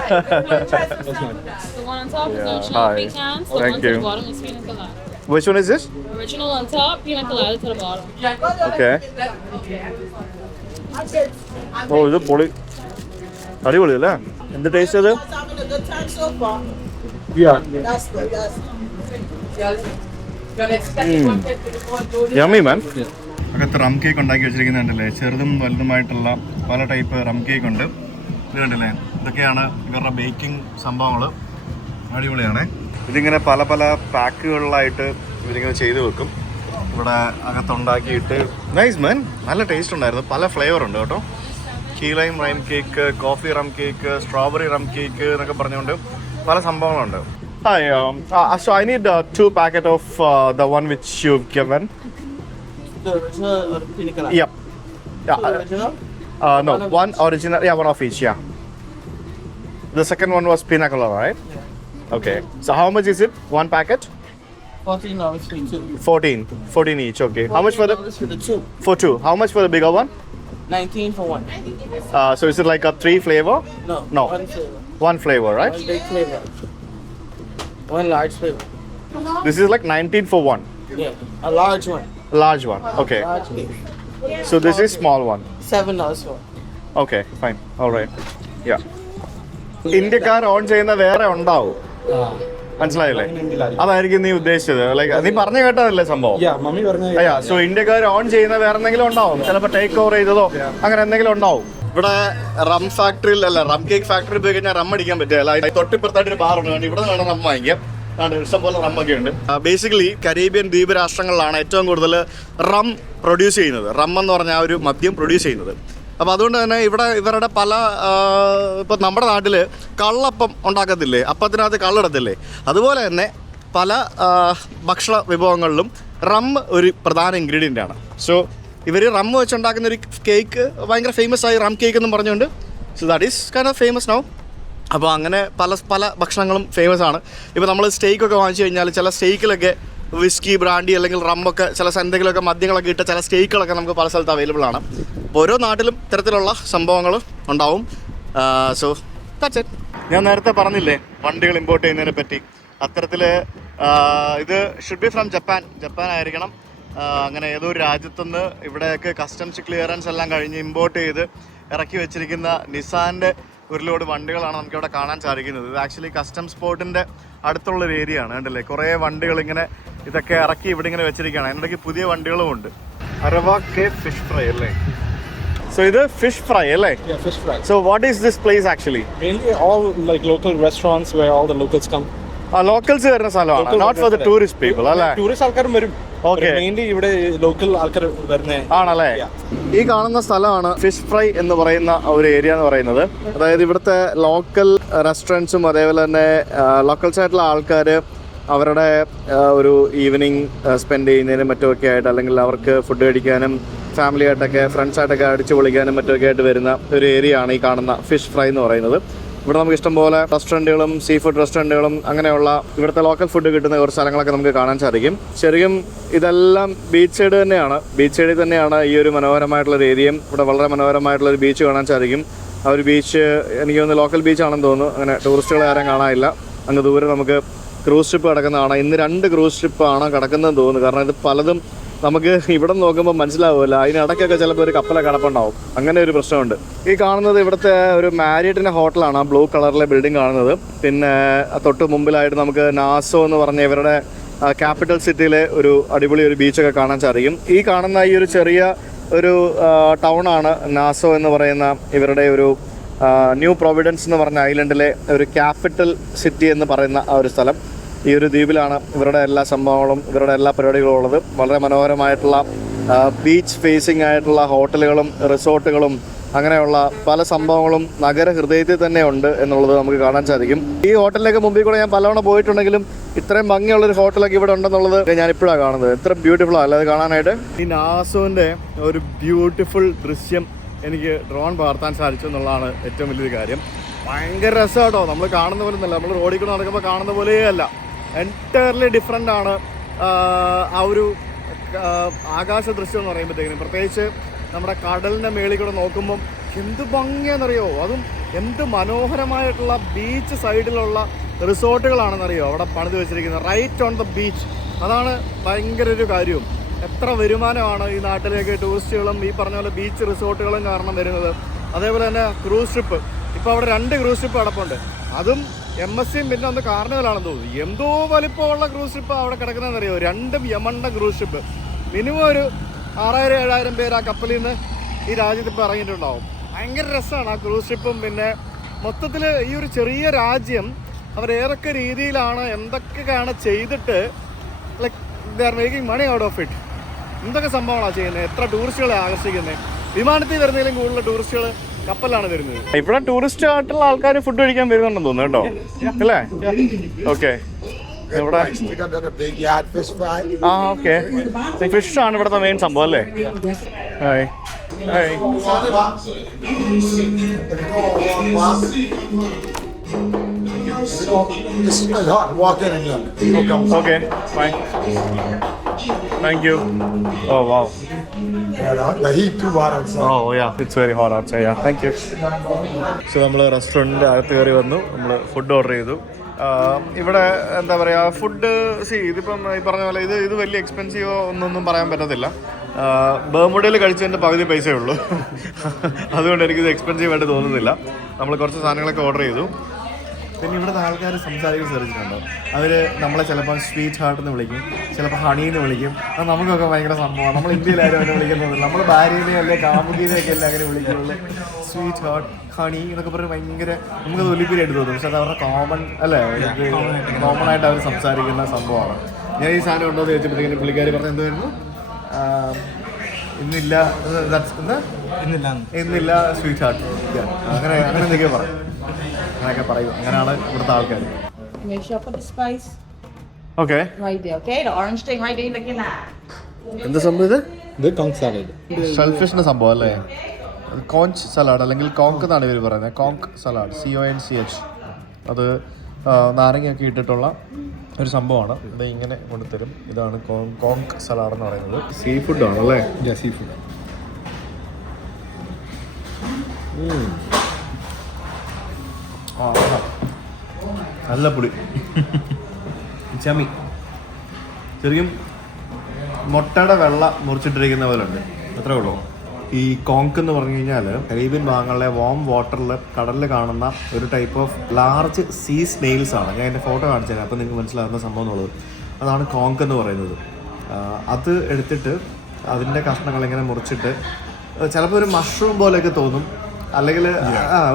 Go and try some samples. The one on top is Yeah, original hi. pecans. The Thank one you. at the bottom is pina colada. Which one is this? Original on top, pina colada to the bottom. Okay. ഓ, ഇത് പൊളി. അടിപൊളി അല്ലേ? എന്ത് taste അത്? Having a good time so far. Yeah. That's good. That's yummy man. അകത്ത് rum cake ഉണ്ടാക്കി വെച്ചിരിക്കുന്നുണ്ടല്ലേ, ചെറുതും വലുതുമായിട്ടുള്ള പല ടൈപ്പ് റം കേക്ക് ഉണ്ട്. ഇത് കണ്ടില്ലേ, ഇതൊക്കെയാണ് ഇവരുടെ ബേക്കിംഗ് സംഭവങ്ങൾ. അടിപൊളിയാണ്. ഇതിങ്ങനെ പല പല പാക്കുകളിലായിട്ട് ഇവരിങ്ങനെ ചെയ്ത് വെക്കും. ഇവിടെ അകത്തുണ്ടാക്കിയിട്ട് നൈസ് മാൻ. നല്ല ടേസ്റ്റ് ഉണ്ടായിരുന്നു. പല ഫ്ലേവർ ഉണ്ട് കേട്ടോ. Key lime rum cake, coffee rum cake, strawberry rum cake എന്നൊക്കെ പറഞ്ഞുകൊണ്ട് പല സംഭവങ്ങളുണ്ട്. Hi, so I need 2 packets of the one which you've given. The original or the pina colada? Yep. Yeah. The original? No, one original. Yeah, one of each. Yeah. The second one was pina colada, right? Yeah. Okay. So how much is it? One packet? $14 for two. 14 each. Okay. How much for the? $14 for the two. For 2. How much for the bigger one? $19 for one. So is it like a 3 flavor? No. No. One flavor. One flavor, right? One big flavor. One large flavor. This is like 19 for one. Yeah. A large one. Large one. Okay. Large cake. So this is small one. $7 for one. Okay, fine. All right. Yeah. ഇന്ത്യക്കാർ on ചെയ്യുന്ന വേറെ ഉണ്ടാവും. മനസ്സിലായില്ലേ? അതായിരിക്കും നീ ഉദ്ദേശിച്ചത്. Like നീ പറഞ്ഞു കേട്ടതല്ലേ സംഭവം? മമ്മി പറഞ്ഞ സോ ഇന്ത്യക്കാർ ഓൺ ചെയ്യുന്ന വേറെ എന്തെങ്കിലും ഉണ്ടാവും. ചിലപ്പോൾ ടേക്ക് ഓവർ ചെയ്തതോ അങ്ങനെ എന്തെങ്കിലും ഉണ്ടാവും. ഇവിടെ റം ഫാക്ടറിയിൽ അല്ല റം കേക്ക് ഫാക്ടറി പോയി കഴിഞ്ഞാൽ റം അടിക്കാൻ പറ്റില്ല. തൊട്ടിപ്പുറത്തായിട്ടൊരു ബാറുണ്ട്, ഇവിടെ വേണം റം വാങ്ങിക്കാം. ഇഷ്ടംപോലെ റമ്മൊക്കെ ഉണ്ട്. ബേസിക്കലി കരീബിയൻ ദ്വീപ് രാഷ്ട്രങ്ങളിലാണ് ഏറ്റവും കൂടുതൽ റം പ്രൊഡ്യൂസ് ചെയ്യുന്നത്. റം എന്ന് പറഞ്ഞാൽ ആ ഒരു മദ്യം പ്രൊഡ്യൂസ് ചെയ്യുന്നത്. അപ്പോൾ അതുകൊണ്ട് തന്നെ ഇവിടെ ഇവരുടെ പല ഇപ്പം നമ്മുടെ നാട്ടിൽ കള്ളപ്പം ഉണ്ടാക്കത്തില്ലേ, അപ്പത്തിനകത്ത് കള്ളിടത്തില്ലേ, അതുപോലെ തന്നെ പല ഭക്ഷണ വിഭവങ്ങളിലും റം ഒരു പ്രധാന ഇൻഗ്രീഡിയൻ്റ് ആണ്. സോ ഇവർ റം വെച്ചുണ്ടാക്കുന്ന ഒരു കേക്ക് ഭയങ്കര ഫേമസ് ആയി, റം കേക്ക് എന്നും പറഞ്ഞുകൊണ്ട്. So that is kind of famous now. അപ്പോൾ അങ്ങനെ പല ഭക്ഷണങ്ങളും ഫേമസ് ആണ്. ഇപ്പോൾ നമ്മൾ സ്റ്റേക്കൊക്കെ വാങ്ങിച്ചു കഴിഞ്ഞാൽ ചില സ്റ്റേക്കിലൊക്കെ വിസ്കി, ബ്രാൻഡി അല്ലെങ്കിൽ റമ്മൊക്കെ ചില എന്തെങ്കിലുമൊക്കെ മദ്യങ്ങളൊക്കെ ഇട്ട ചില സ്റ്റേക്കുകളൊക്കെ നമുക്ക് പല സ്ഥലത്ത് അവൈലബിൾ ആണ്. ഓരോ നാട്ടിലും ഇത്തരത്തിലുള്ള സംഭവങ്ങൾ ഉണ്ടാവും. So that's it. ഞാൻ നേരത്തെ പറഞ്ഞില്ലേ വണ്ടികൾ ഇമ്പോർട്ട് ചെയ്യുന്നതിനെ പറ്റി. അത്തരത്തിൽ ഇത് ഷുഡ് ബി ഫ്രം ജപ്പാൻ ആയിരിക്കണം. അങ്ങനെ ഏതോ ഒരു രാജ്യത്തുനിന്ന് ഇവിടെയൊക്കെ കസ്റ്റംസ് ക്ലിയറൻസ് എല്ലാം കഴിഞ്ഞ് ഇമ്പോർട്ട് ചെയ്ത് ഇറക്കി വെച്ചിരിക്കുന്ന നിസാൻ്റെ ഒരു ലോഡ് വണ്ടികളാണ് നമുക്കിവിടെ കാണാൻ സാധിക്കുന്നത്. ഇത് ആക്ച്വലി കസ്റ്റംസ് പോർട്ടിൻ്റെ അടുത്തുള്ളൊരു ഏരിയ ആണ്. കണ്ടില്ലേ, കുറേ വണ്ടികൾ ഇങ്ങനെ ഇതൊക്കെ ഇറക്കി ഇവിടെ ഇങ്ങനെ വെച്ചിരിക്കുകയാണ്. അതിനിടയ്ക്ക് പുതിയ വണ്ടികളും ഉണ്ട്. അരവാക്കെ ഫിഷ് ഫ്രൈ അല്ലേ? സോ ഇത് ഫിഷ് ഫ്രൈ അല്ലേ? Yeah, fish fry. So what is this place actually? Mainly all like local restaurants where all the locals come. Locals വരുന്ന സ്ഥലമാണ്, not for the tourist people അല്ലേ? ടൂറിസ്റ്റ് ആൾക്കാരും വരും. Okay, mainly ഇവിടെ local ആൾക്കാർ വരുന്നേ ആണല്ലേ? ഈ കാണുന്ന സ്ഥലമാണ് ഫിഷ് ഫ്രൈ എന്ന് പറയുന്ന ഒരു ഏരിയ എന്ന് പറയുന്നത്. അതായത് ഇവിടുത്തെ ലോക്കൽ റെസ്റ്റോറൻറ്റ്സും അതേപോലെ തന്നെ ലോക്കൽസ് ആയിട്ടുള്ള ആൾക്കാർ അവരുടെ ഒരു ഈവനിങ് സ്പെൻഡ് ചെയ്യുന്നതിനും മറ്റുമൊക്കെ ആയിട്ട്, അല്ലെങ്കിൽ അവർക്ക് ഫുഡ് കഴിക്കാനും ഫാമിലി ആയിട്ടൊക്കെ ഫ്രണ്ട്സായിട്ടൊക്കെ അടിച്ചു പൊളിക്കാനും മറ്റുമൊക്കെ ആയിട്ട് വരുന്ന ഒരു ഏരിയ ആണ് ഈ കാണുന്ന ഫിഷ് ഫ്രൈ എന്ന് പറയുന്നത്. ഇവിടെ നമുക്ക് ഇഷ്ടംപോലെ റെസ്റ്റോറൻറ്റുകളും സീ ഫുഡ് റെസ്റ്റോറൻറ്റുകളും അങ്ങനെയുള്ള ഇവിടുത്തെ ലോക്കൽ ഫുഡ് കിട്ടുന്ന കുറച്ച് സ്ഥലങ്ങളൊക്കെ നമുക്ക് കാണാൻ സാധിക്കും. ശരിക്കും ഇതെല്ലാം ബീച്ച് സൈഡ് തന്നെയാണ്. ബീച്ച് സൈഡിൽ തന്നെയാണ് ഈ ഒരു മനോഹരമായിട്ടുള്ളൊരു ഏരിയയും. ഇവിടെ വളരെ മനോഹരമായിട്ടുള്ളൊരു ബീച്ച് കാണാൻ സാധിക്കും. ആ ഒരു ബീച്ച് എനിക്ക് തോന്നുന്നു ലോക്കൽ ബീച്ചാണെന്ന് തോന്നുന്നു. അങ്ങനെ ടൂറിസ്റ്റുകളെ ആരും കാണാനില്ല. അങ്ങ് ദൂരെ നമുക്ക് ക്രൂസ് ഷിപ്പ് കിടക്കുന്നതാണ്. ഇന്ന് 2 ക്രൂസ് ഷിപ്പാണ് കിടക്കുന്നതെന്ന് തോന്നുന്നു. കാരണം ഇത് പലതും നമുക്ക് ഇവിടെ നോക്കുമ്പോൾ മനസ്സിലാവില്ല. അതിനിടയ്ക്കൊക്കെ ചിലപ്പോൾ ഒരു കപ്പലൊക്കെ കിടപ്പുണ്ടാവും. അങ്ങനെ ഒരു പ്രശ്നമുണ്ട്. ഈ കാണുന്നത് ഇവിടുത്തെ ഒരു മാരിയറ്റിൻ്റെ ഹോട്ടലാണ്, ആ ബ്ലൂ കളറിലെ ബിൽഡിംഗ് കാണുന്നത്. പിന്നെ തൊട്ട് മുമ്പിലായിട്ട് നമുക്ക് നാസോ എന്ന് പറഞ്ഞ ഇവരുടെ ക്യാപിറ്റൽ സിറ്റിയിലെ ഒരു അടിപൊളി ഒരു ബീച്ചൊക്കെ കാണാൻ സാധിക്കും. ഈ കാണുന്ന ഈ ഒരു ചെറിയ ഒരു ടൗണാണ് നാസോ എന്ന് പറയുന്ന ഇവരുടെ ഒരു ന്യൂ പ്രൊവിഡൻസ് എന്ന് പറഞ്ഞ ഐലൻഡിലെ ഒരു ക്യാപിറ്റൽ സിറ്റി എന്ന് പറയുന്ന ആ ഒരു സ്ഥലം. ഈ ഒരു ദ്വീപിലാണ് ഇവരുടെ എല്ലാ സംഭവങ്ങളും ഇവരുടെ എല്ലാ പരിപാടികളും ഉള്ളത്. വളരെ മനോഹരമായിട്ടുള്ള ബീച്ച് ഫേസിംഗ് ആയിട്ടുള്ള ഹോട്ടലുകളും റിസോർട്ടുകളും അങ്ങനെയുള്ള പല സംഭവങ്ങളും നഗര ഹൃദയത്തിൽ തന്നെ ഉണ്ട് എന്നുള്ളത് നമുക്ക് കാണാൻ സാധിക്കും. ഈ ഹോട്ടലിലേക്ക് മുമ്പിൽ കൂടെ ഞാൻ പലവണ പോയിട്ടുണ്ടെങ്കിലും ഇത്രയും ഭംഗിയുള്ളൊരു ഹോട്ടലൊക്കെ ഇവിടെ ഉണ്ടെന്നുള്ളത് ഞാൻ ഇപ്പോഴാണ് കാണുന്നത്. എത്ര ബ്യൂട്ടിഫുള്ളാണ് അല്ലേ അത് കാണാനായിട്ട്. ഈ നാസോൻ്റെ ഒരു ബ്യൂട്ടിഫുൾ ദൃശ്യം എനിക്ക് ഡ്രോൺ പകർത്താൻ സാധിച്ചു എന്നുള്ളതാണ് ഏറ്റവും വലിയൊരു കാര്യം. ഭയങ്കര രസമാട്ടോ. നമ്മൾ കാണുന്ന പോലെ ഒന്നല്ല, നമ്മൾ റോഡിൽ കൂടെ നടക്കുമ്പോൾ കാണുന്ന പോലെയേ അല്ല. എൻറ്റയർലി ഡിഫറെൻ്റ് ആണ് ആ ഒരു ആകാശ ദൃശ്യം എന്ന് പറയുമ്പോഴത്തേക്കിനും. പ്രത്യേകിച്ച് നമ്മുടെ കടലിൻ്റെ മേളിൽ കൂടെ നോക്കുമ്പം എന്ത് ഭംഗിയാണെന്നറിയോ. അതും എന്ത് മനോഹരമായിട്ടുള്ള ബീച്ച് സൈഡിലുള്ള റിസോർട്ടുകളാണെന്നറിയോ അവിടെ പണിത് വെച്ചിരിക്കുന്നത്, റൈറ്റ് ഓൺ ദ ബീച്ച്. അതാണ് ഭയങ്കര ഒരു കാര്യവും. എത്ര വരുമാനമാണ് ഈ നാട്ടിലേക്ക് ടൂറിസ്റ്റുകളും ഈ പറഞ്ഞ പോലെ ബീച്ച് റിസോർട്ടുകളും കാരണം വരുന്നത്. അതേപോലെ തന്നെ ക്രൂസ് ഷിപ്പ്, ഇപ്പോൾ അവിടെ 2 ക്രൂസ് ഷിപ്പ് കിടപ്പുണ്ട്. അതും MSCയും പിന്നെ ഒന്ന് കാർണിവലാണെന്ന് തോന്നുന്നു. എന്തോ വലിപ്പമുള്ള ക്രൂസ് ഷിപ്പ് അവിടെ കിടക്കുന്നതെന്നറിയോ. 2 യമണ്ട ക്രൂസ് ഷിപ്പ്. മിനിമം ഒരു 6000-7000 പേര് ആ കപ്പലിൽ നിന്ന് ഈ രാജ്യത്ത് ഇപ്പോൾ ഇറങ്ങിയിട്ടുണ്ടാവും. ഭയങ്കര രസമാണ് ആ ക്രൂസ് ഷിപ്പും. പിന്നെ മൊത്തത്തിൽ ഈ ഒരു ചെറിയ രാജ്യം അവരേതൊക്കെ രീതിയിലാണ് എന്തൊക്കെയാണ് ചെയ്തിട്ട് like they are making money out of it. എന്തൊക്കെ സംഭവങ്ങളാണ് ചെയ്യുന്നത്, എത്ര ടൂറിസ്റ്റുകളെ ആകർഷിക്കുന്നത്. വിമാനത്തിൽ വരുന്നതിലും കൂടുതൽ ടൂറിസ്റ്റുകൾ കപ്പലാണ് വരുന്നത്. ഇവിടെ ടൂറിസ്റ്റ് ആയിട്ടുള്ള ആൾക്കാർ ഫുഡ് കഴിക്കാൻ വരുന്നുണ്ടെന്ന് തോന്നുന്നു കേട്ടോ, അല്ലേ? ഓക്കെ, ഇവിടെ ഓക്കെ ഫിഷ് ആണ് ഇവിടുത്തെ മെയിൻ സംഭവം അല്ലേ? Hi hi. Okay fine, thank you. Oh wow. Oh yeah, it's very hot outside. Yeah, thank you. So നമ്മൾ റെസ്റ്റോറൻറ്റിൻ്റെ അകത്ത് കയറി വന്നു. നമ്മൾ ഫുഡ് ഓർഡർ ചെയ്തു. ഇവിടെ എന്താ പറയുക, ഫുഡ് ഇതിപ്പം ഈ പറഞ്ഞ പോലെ ഇത് വലിയ എക്സ്പെൻസീവോ ഒന്നൊന്നും പറയാൻ പറ്റത്തില്ല. ബർമുഡയിൽ കഴിച്ചതിൻ്റെ പകുതി പൈസയേ ഉള്ളൂ. അതുകൊണ്ട് എനിക്കിത് എക്സ്പെൻസീവ് ആയിട്ട് തോന്നുന്നില്ല. നമ്മൾ കുറച്ച് സാധനങ്ങളൊക്കെ ഓർഡർ ചെയ്തു. പിന്നെ ഇവിടുത്തെ ആൾക്കാർ സംസാരിക്കാൻ ശ്രമിച്ചിട്ടുണ്ടോ? അവർ നമ്മളെ ചിലപ്പോൾ സ്വീറ്റ് ഹാർട്ട് എന്ന് വിളിക്കും, ചിലപ്പോൾ ഹണി എന്ന് വിളിക്കും. അത് നമുക്കൊക്കെ ഭയങ്കര സംഭവമാണ്. നമ്മൾ ഇന്ത്യയിലാരും അവരെ വിളിക്കുന്നത്, നമ്മൾ ഭാര്യനെ അല്ലെ കാമുകീനെയൊക്കെ അല്ലേ അങ്ങനെ വിളിക്കുള്ളൂ. സ്വീറ്റ് ഹാർട്ട്, ഹണി എന്നൊക്കെ പറഞ്ഞ് ഭയങ്കര നമുക്കത് ഒലിപ്പിലായിട്ട് തോന്നും. പക്ഷെ അത് അവരുടെ കോമൺ അല്ലേ, കോമൺ ആയിട്ട് അവർ സംസാരിക്കുന്ന സംഭവമാണ്. ഞാൻ ഈ സാധനം ഉണ്ടോ എന്ന് ചോദിച്ചപ്പോഴത്തേക്കും പുള്ളിക്കാർ പറഞ്ഞ എന്തായിരുന്നു, ഇന്നില്ല ഇന്നില്ല സ്വീറ്റ് ഹാർട്ട്, അങ്ങനെ എന്തൊക്കെയോ പറയും, അങ്ങനെയൊക്കെ പറയും. അങ്ങനെയാണ് ഇവിടുത്തെ ആൾക്കാർ. Make sure put the spice okay, right there, okay? The orange thing right there, looking at. എന്ത് സംഭവം ഇത്? ഇത് conch salad. ഷെൽഫിഷിന്റെ സംഭവം അല്ലേ? കോഞ്ച് സലാഡ് അല്ലെങ്കിൽ കോങ്ക് എന്നാണ് ഇവർ പറയുന്നത്. കോങ്ക് സലാഡ്, CONCH. അത് നാരങ്ങയൊക്കെ ഇട്ടിട്ടുള്ള ഒരു സംഭവമാണ്. ഇത് ഇങ്ങനെ കൊണ്ടുതരും. ഇതാണ് കോങ്ക് സലാഡ് എന്ന് പറയുന്നത്. സീ ഫുഡ് ആണല്ലേ? Sea food. നല്ല പൊടി ചമി, ശരിക്കും മുട്ടയുടെ വെള്ള മുറിച്ചിട്ടിരിക്കുന്ന പോലെ ഉണ്ട്, അത്രേ ഉള്ളൂ. ഈ കോങ്ക് എന്ന് പറഞ്ഞു കഴിഞ്ഞാൽ കരീബിയൻ ഭാഗങ്ങളിലെ വാം വാട്ടറിൽ കടലിൽ കാണുന്ന ഒരു type of large sea snails ആണ്. ഞാൻ എൻ്റെ ഫോട്ടോ കാണിച്ചു തരാം, അപ്പോൾ നിങ്ങൾക്ക് മനസ്സിലാകുന്ന സംഭവം എന്നുള്ളത്. അതാണ് കോങ്ക് എന്ന് പറയുന്നത്. അത് എടുത്തിട്ട് അതിൻ്റെ കഷ്ണങ്ങൾ ഇങ്ങനെ മുറിച്ചിട്ട് ചിലപ്പോൾ ഒരു മഷ്റൂം പോലെയൊക്കെ തോന്നും, അല്ലെങ്കിൽ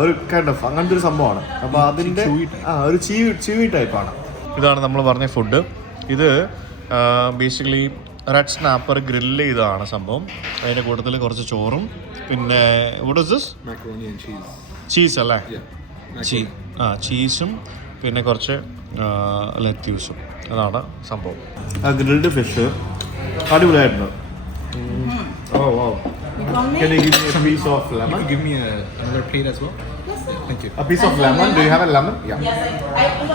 ഒരു കൈൻഡ് ഓഫ് അങ്ങനത്തെ ഒരു സംഭവമാണ്. അപ്പോൾ അതിൻ്റെ ഒരു ചീവി ടൈപ്പാണ്. ഇതാണ് നമ്മൾ പറഞ്ഞ ഫുഡ്. ഇത് ബേസിക്കലി റെഡ് സ്നാപ്പർ ഗ്രില്ല് ചെയ്തതാണ് സംഭവം. അതിൻ്റെ കൂട്ടത്തിൽ കുറച്ച് ചോറും പിന്നെ what is this? Macaroni and cheese. Cheese അല്ലേ? Yeah. ചീസും പിന്നെ കുറച്ച് ലെറ്റ്യൂസും, അതാണ് സംഭവം. ആ ഗ്രിൽഡ് ഫിഷ് അടിപൊളിയായിട്ടുണ്ട്. ഓ വാവ്. Can you give me a piece of lemon? Give me another plate as well. Thank you. A piece of lemon. Do you have a lemon? Yeah. Yes,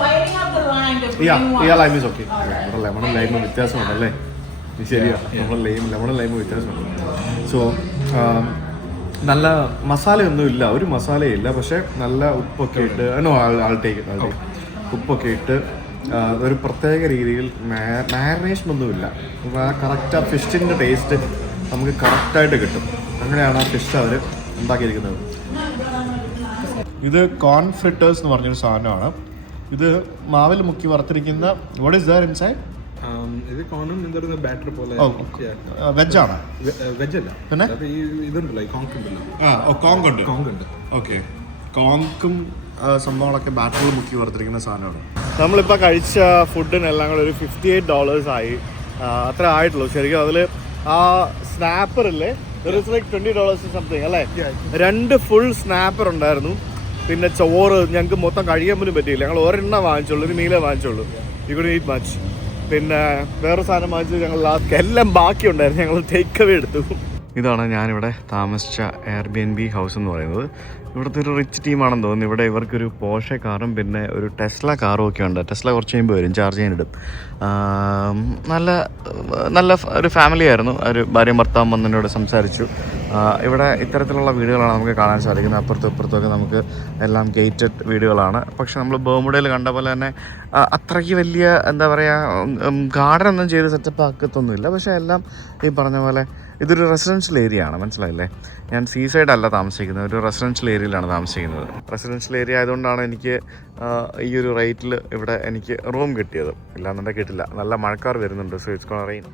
I have the lime, the green one. Yeah, lime is okay. ലെമണും ലൈമും വ്യത്യാസമുണ്ടല്ലേ? ശരിയാ, നമ്മൾ ലെമണും ലൈമും വ്യത്യാസമുണ്ട്. So നല്ല മസാലയൊന്നും ഇല്ല, ഒരു മസാലയില്ല, പക്ഷേ നല്ല ഉപ്പൊക്കെ ഇട്ട് ഉപ്പൊക്കെ ഇട്ട് ഒരു പ്രത്യേക രീതിയിൽ മാരിനേഷനൊന്നുമില്ല. കറക്റ്റ് ആ ഫിഷിൻ്റെ ടേസ്റ്റ് നമുക്ക് കറക്റ്റായിട്ട് കിട്ടും. അങ്ങനെയാണ് ആ ഫിഷ് അവർ ഉണ്ടാക്കിയിരിക്കുന്നത്. ഇത് കോൺ ഫ്രിറ്റേഴ്സ് എന്ന് പറഞ്ഞൊരു സാധനമാണ്. ഇത് മാവിൽ മുക്കി വറുത്തിരിക്കുന്ന വാട്ട് ഈസ് ദർ ഇൻസൈഡ്? ഇത് കോണും എന്താ ബാറ്റർ പോലെ. വെജാണ്? വെജ് അല്ല, പിന്നെ ഇതുണ്ടല്ലോ കോങ്ക് ഉണ്ടല്ലോ. കോങ്ക് ഉണ്ട്. ഓക്കെ, കോങ്കും സംഭവങ്ങളൊക്കെ ബാറ്ററിൽ മുക്കി വറുത്തിരിക്കുന്ന സാധനമാണ്. നമ്മളിപ്പോൾ കഴിച്ച ഫുഡിനെല്ലാം കൂടെ ഒരു $58 ആയി, അത്ര ആയിട്ടുള്ളൂ ശരിക്കും. അതിൽ ആ സ്നാപ്പറില്ലേ ലൈക്ക് $20 സംതിങ് അല്ലേ? 2 ഫുൾ സ്നാപ്പർ ഉണ്ടായിരുന്നു. പിന്നെ ചോറ് ഞങ്ങൾക്ക് മൊത്തം കഴിയാൻ പോലും പറ്റിയില്ല. ഞങ്ങൾ ഒരെണ്ണം വാങ്ങിച്ചുള്ളൂ, ഒരു മീലേ വാങ്ങിച്ചുള്ളൂ. You could eat much. പിന്നെ വേറെ സാധനം വാങ്ങിച്ചു ഞങ്ങൾ എല്ലാം ബാക്കി ഉണ്ടായിരുന്നു, ഞങ്ങൾ ടേക്ക് അവേ എടുത്തു. ഇതാണ് ഞാനിവിടെ താമസിച്ച Airbnb ഹൗസ് എന്ന് പറയുന്നത്. ഇവിടുത്തെ ഒരു റിച്ച് ടീമാണെന്ന് തോന്നുന്നു. ഇവിടെ ഇവർക്കൊരു പോർഷെ കാറും പിന്നെ ഒരു ടെസ്ല കാറും ഒക്കെ ഉണ്ട്. ടെസ്ല കുറച്ച് കഴിയുമ്പോൾ വരും, ചാർജ് ചെയ്യാനിടും. നല്ല ഒരു ഫാമിലി ആയിരുന്നു. ഒരു ഭാര്യയും ഭർത്താവും വന്നതിനോട് സംസാരിച്ചു. ഇവിടെ ഇത്തരത്തിലുള്ള വീടുകളാണ് നമുക്ക് കാണാൻ സാധിക്കുന്നത്. അപ്പുറത്തും ഇപ്പുറത്തൊക്കെ നമുക്ക് എല്ലാം ഗേറ്റഡ് വീടുകളാണ്. പക്ഷെ നമ്മൾ ബർമുഡയിൽ കണ്ട പോലെ തന്നെ അത്രയ്ക്ക് വലിയ എന്താ പറയുക ഗാർഡൻ ഒന്നും ചെയ്ത് സെറ്റപ്പ് ആക്കത്തൊന്നുമില്ല. പക്ഷേ എല്ലാം ഈ പറഞ്ഞ പോലെ ഇതൊരു റെസിഡൻഷ്യൽ ഏരിയ ആണ്, മനസ്സിലായില്ലേ? ഞാൻ സീസൈഡ് അല്ല താമസിക്കുന്നത്, ഒരു റെസിഡൻഷ്യൽ ഏരിയയിലാണ് താമസിക്കുന്നത്. റെസിഡൻഷ്യൽ ഏരിയ ആയതുകൊണ്ടാണ് എനിക്ക് ഈ ഒരു റേറ്റിൽ ഇവിടെ എനിക്ക് റൂം കിട്ടിയത്. ഇല്ലാന്നുണ്ടെങ്കിൽ കിട്ടില്ല. നല്ല മഴക്കാർ വരുന്നുണ്ട്, സോ ഇറ്റ്സ് ഗോണ റെയിൻ.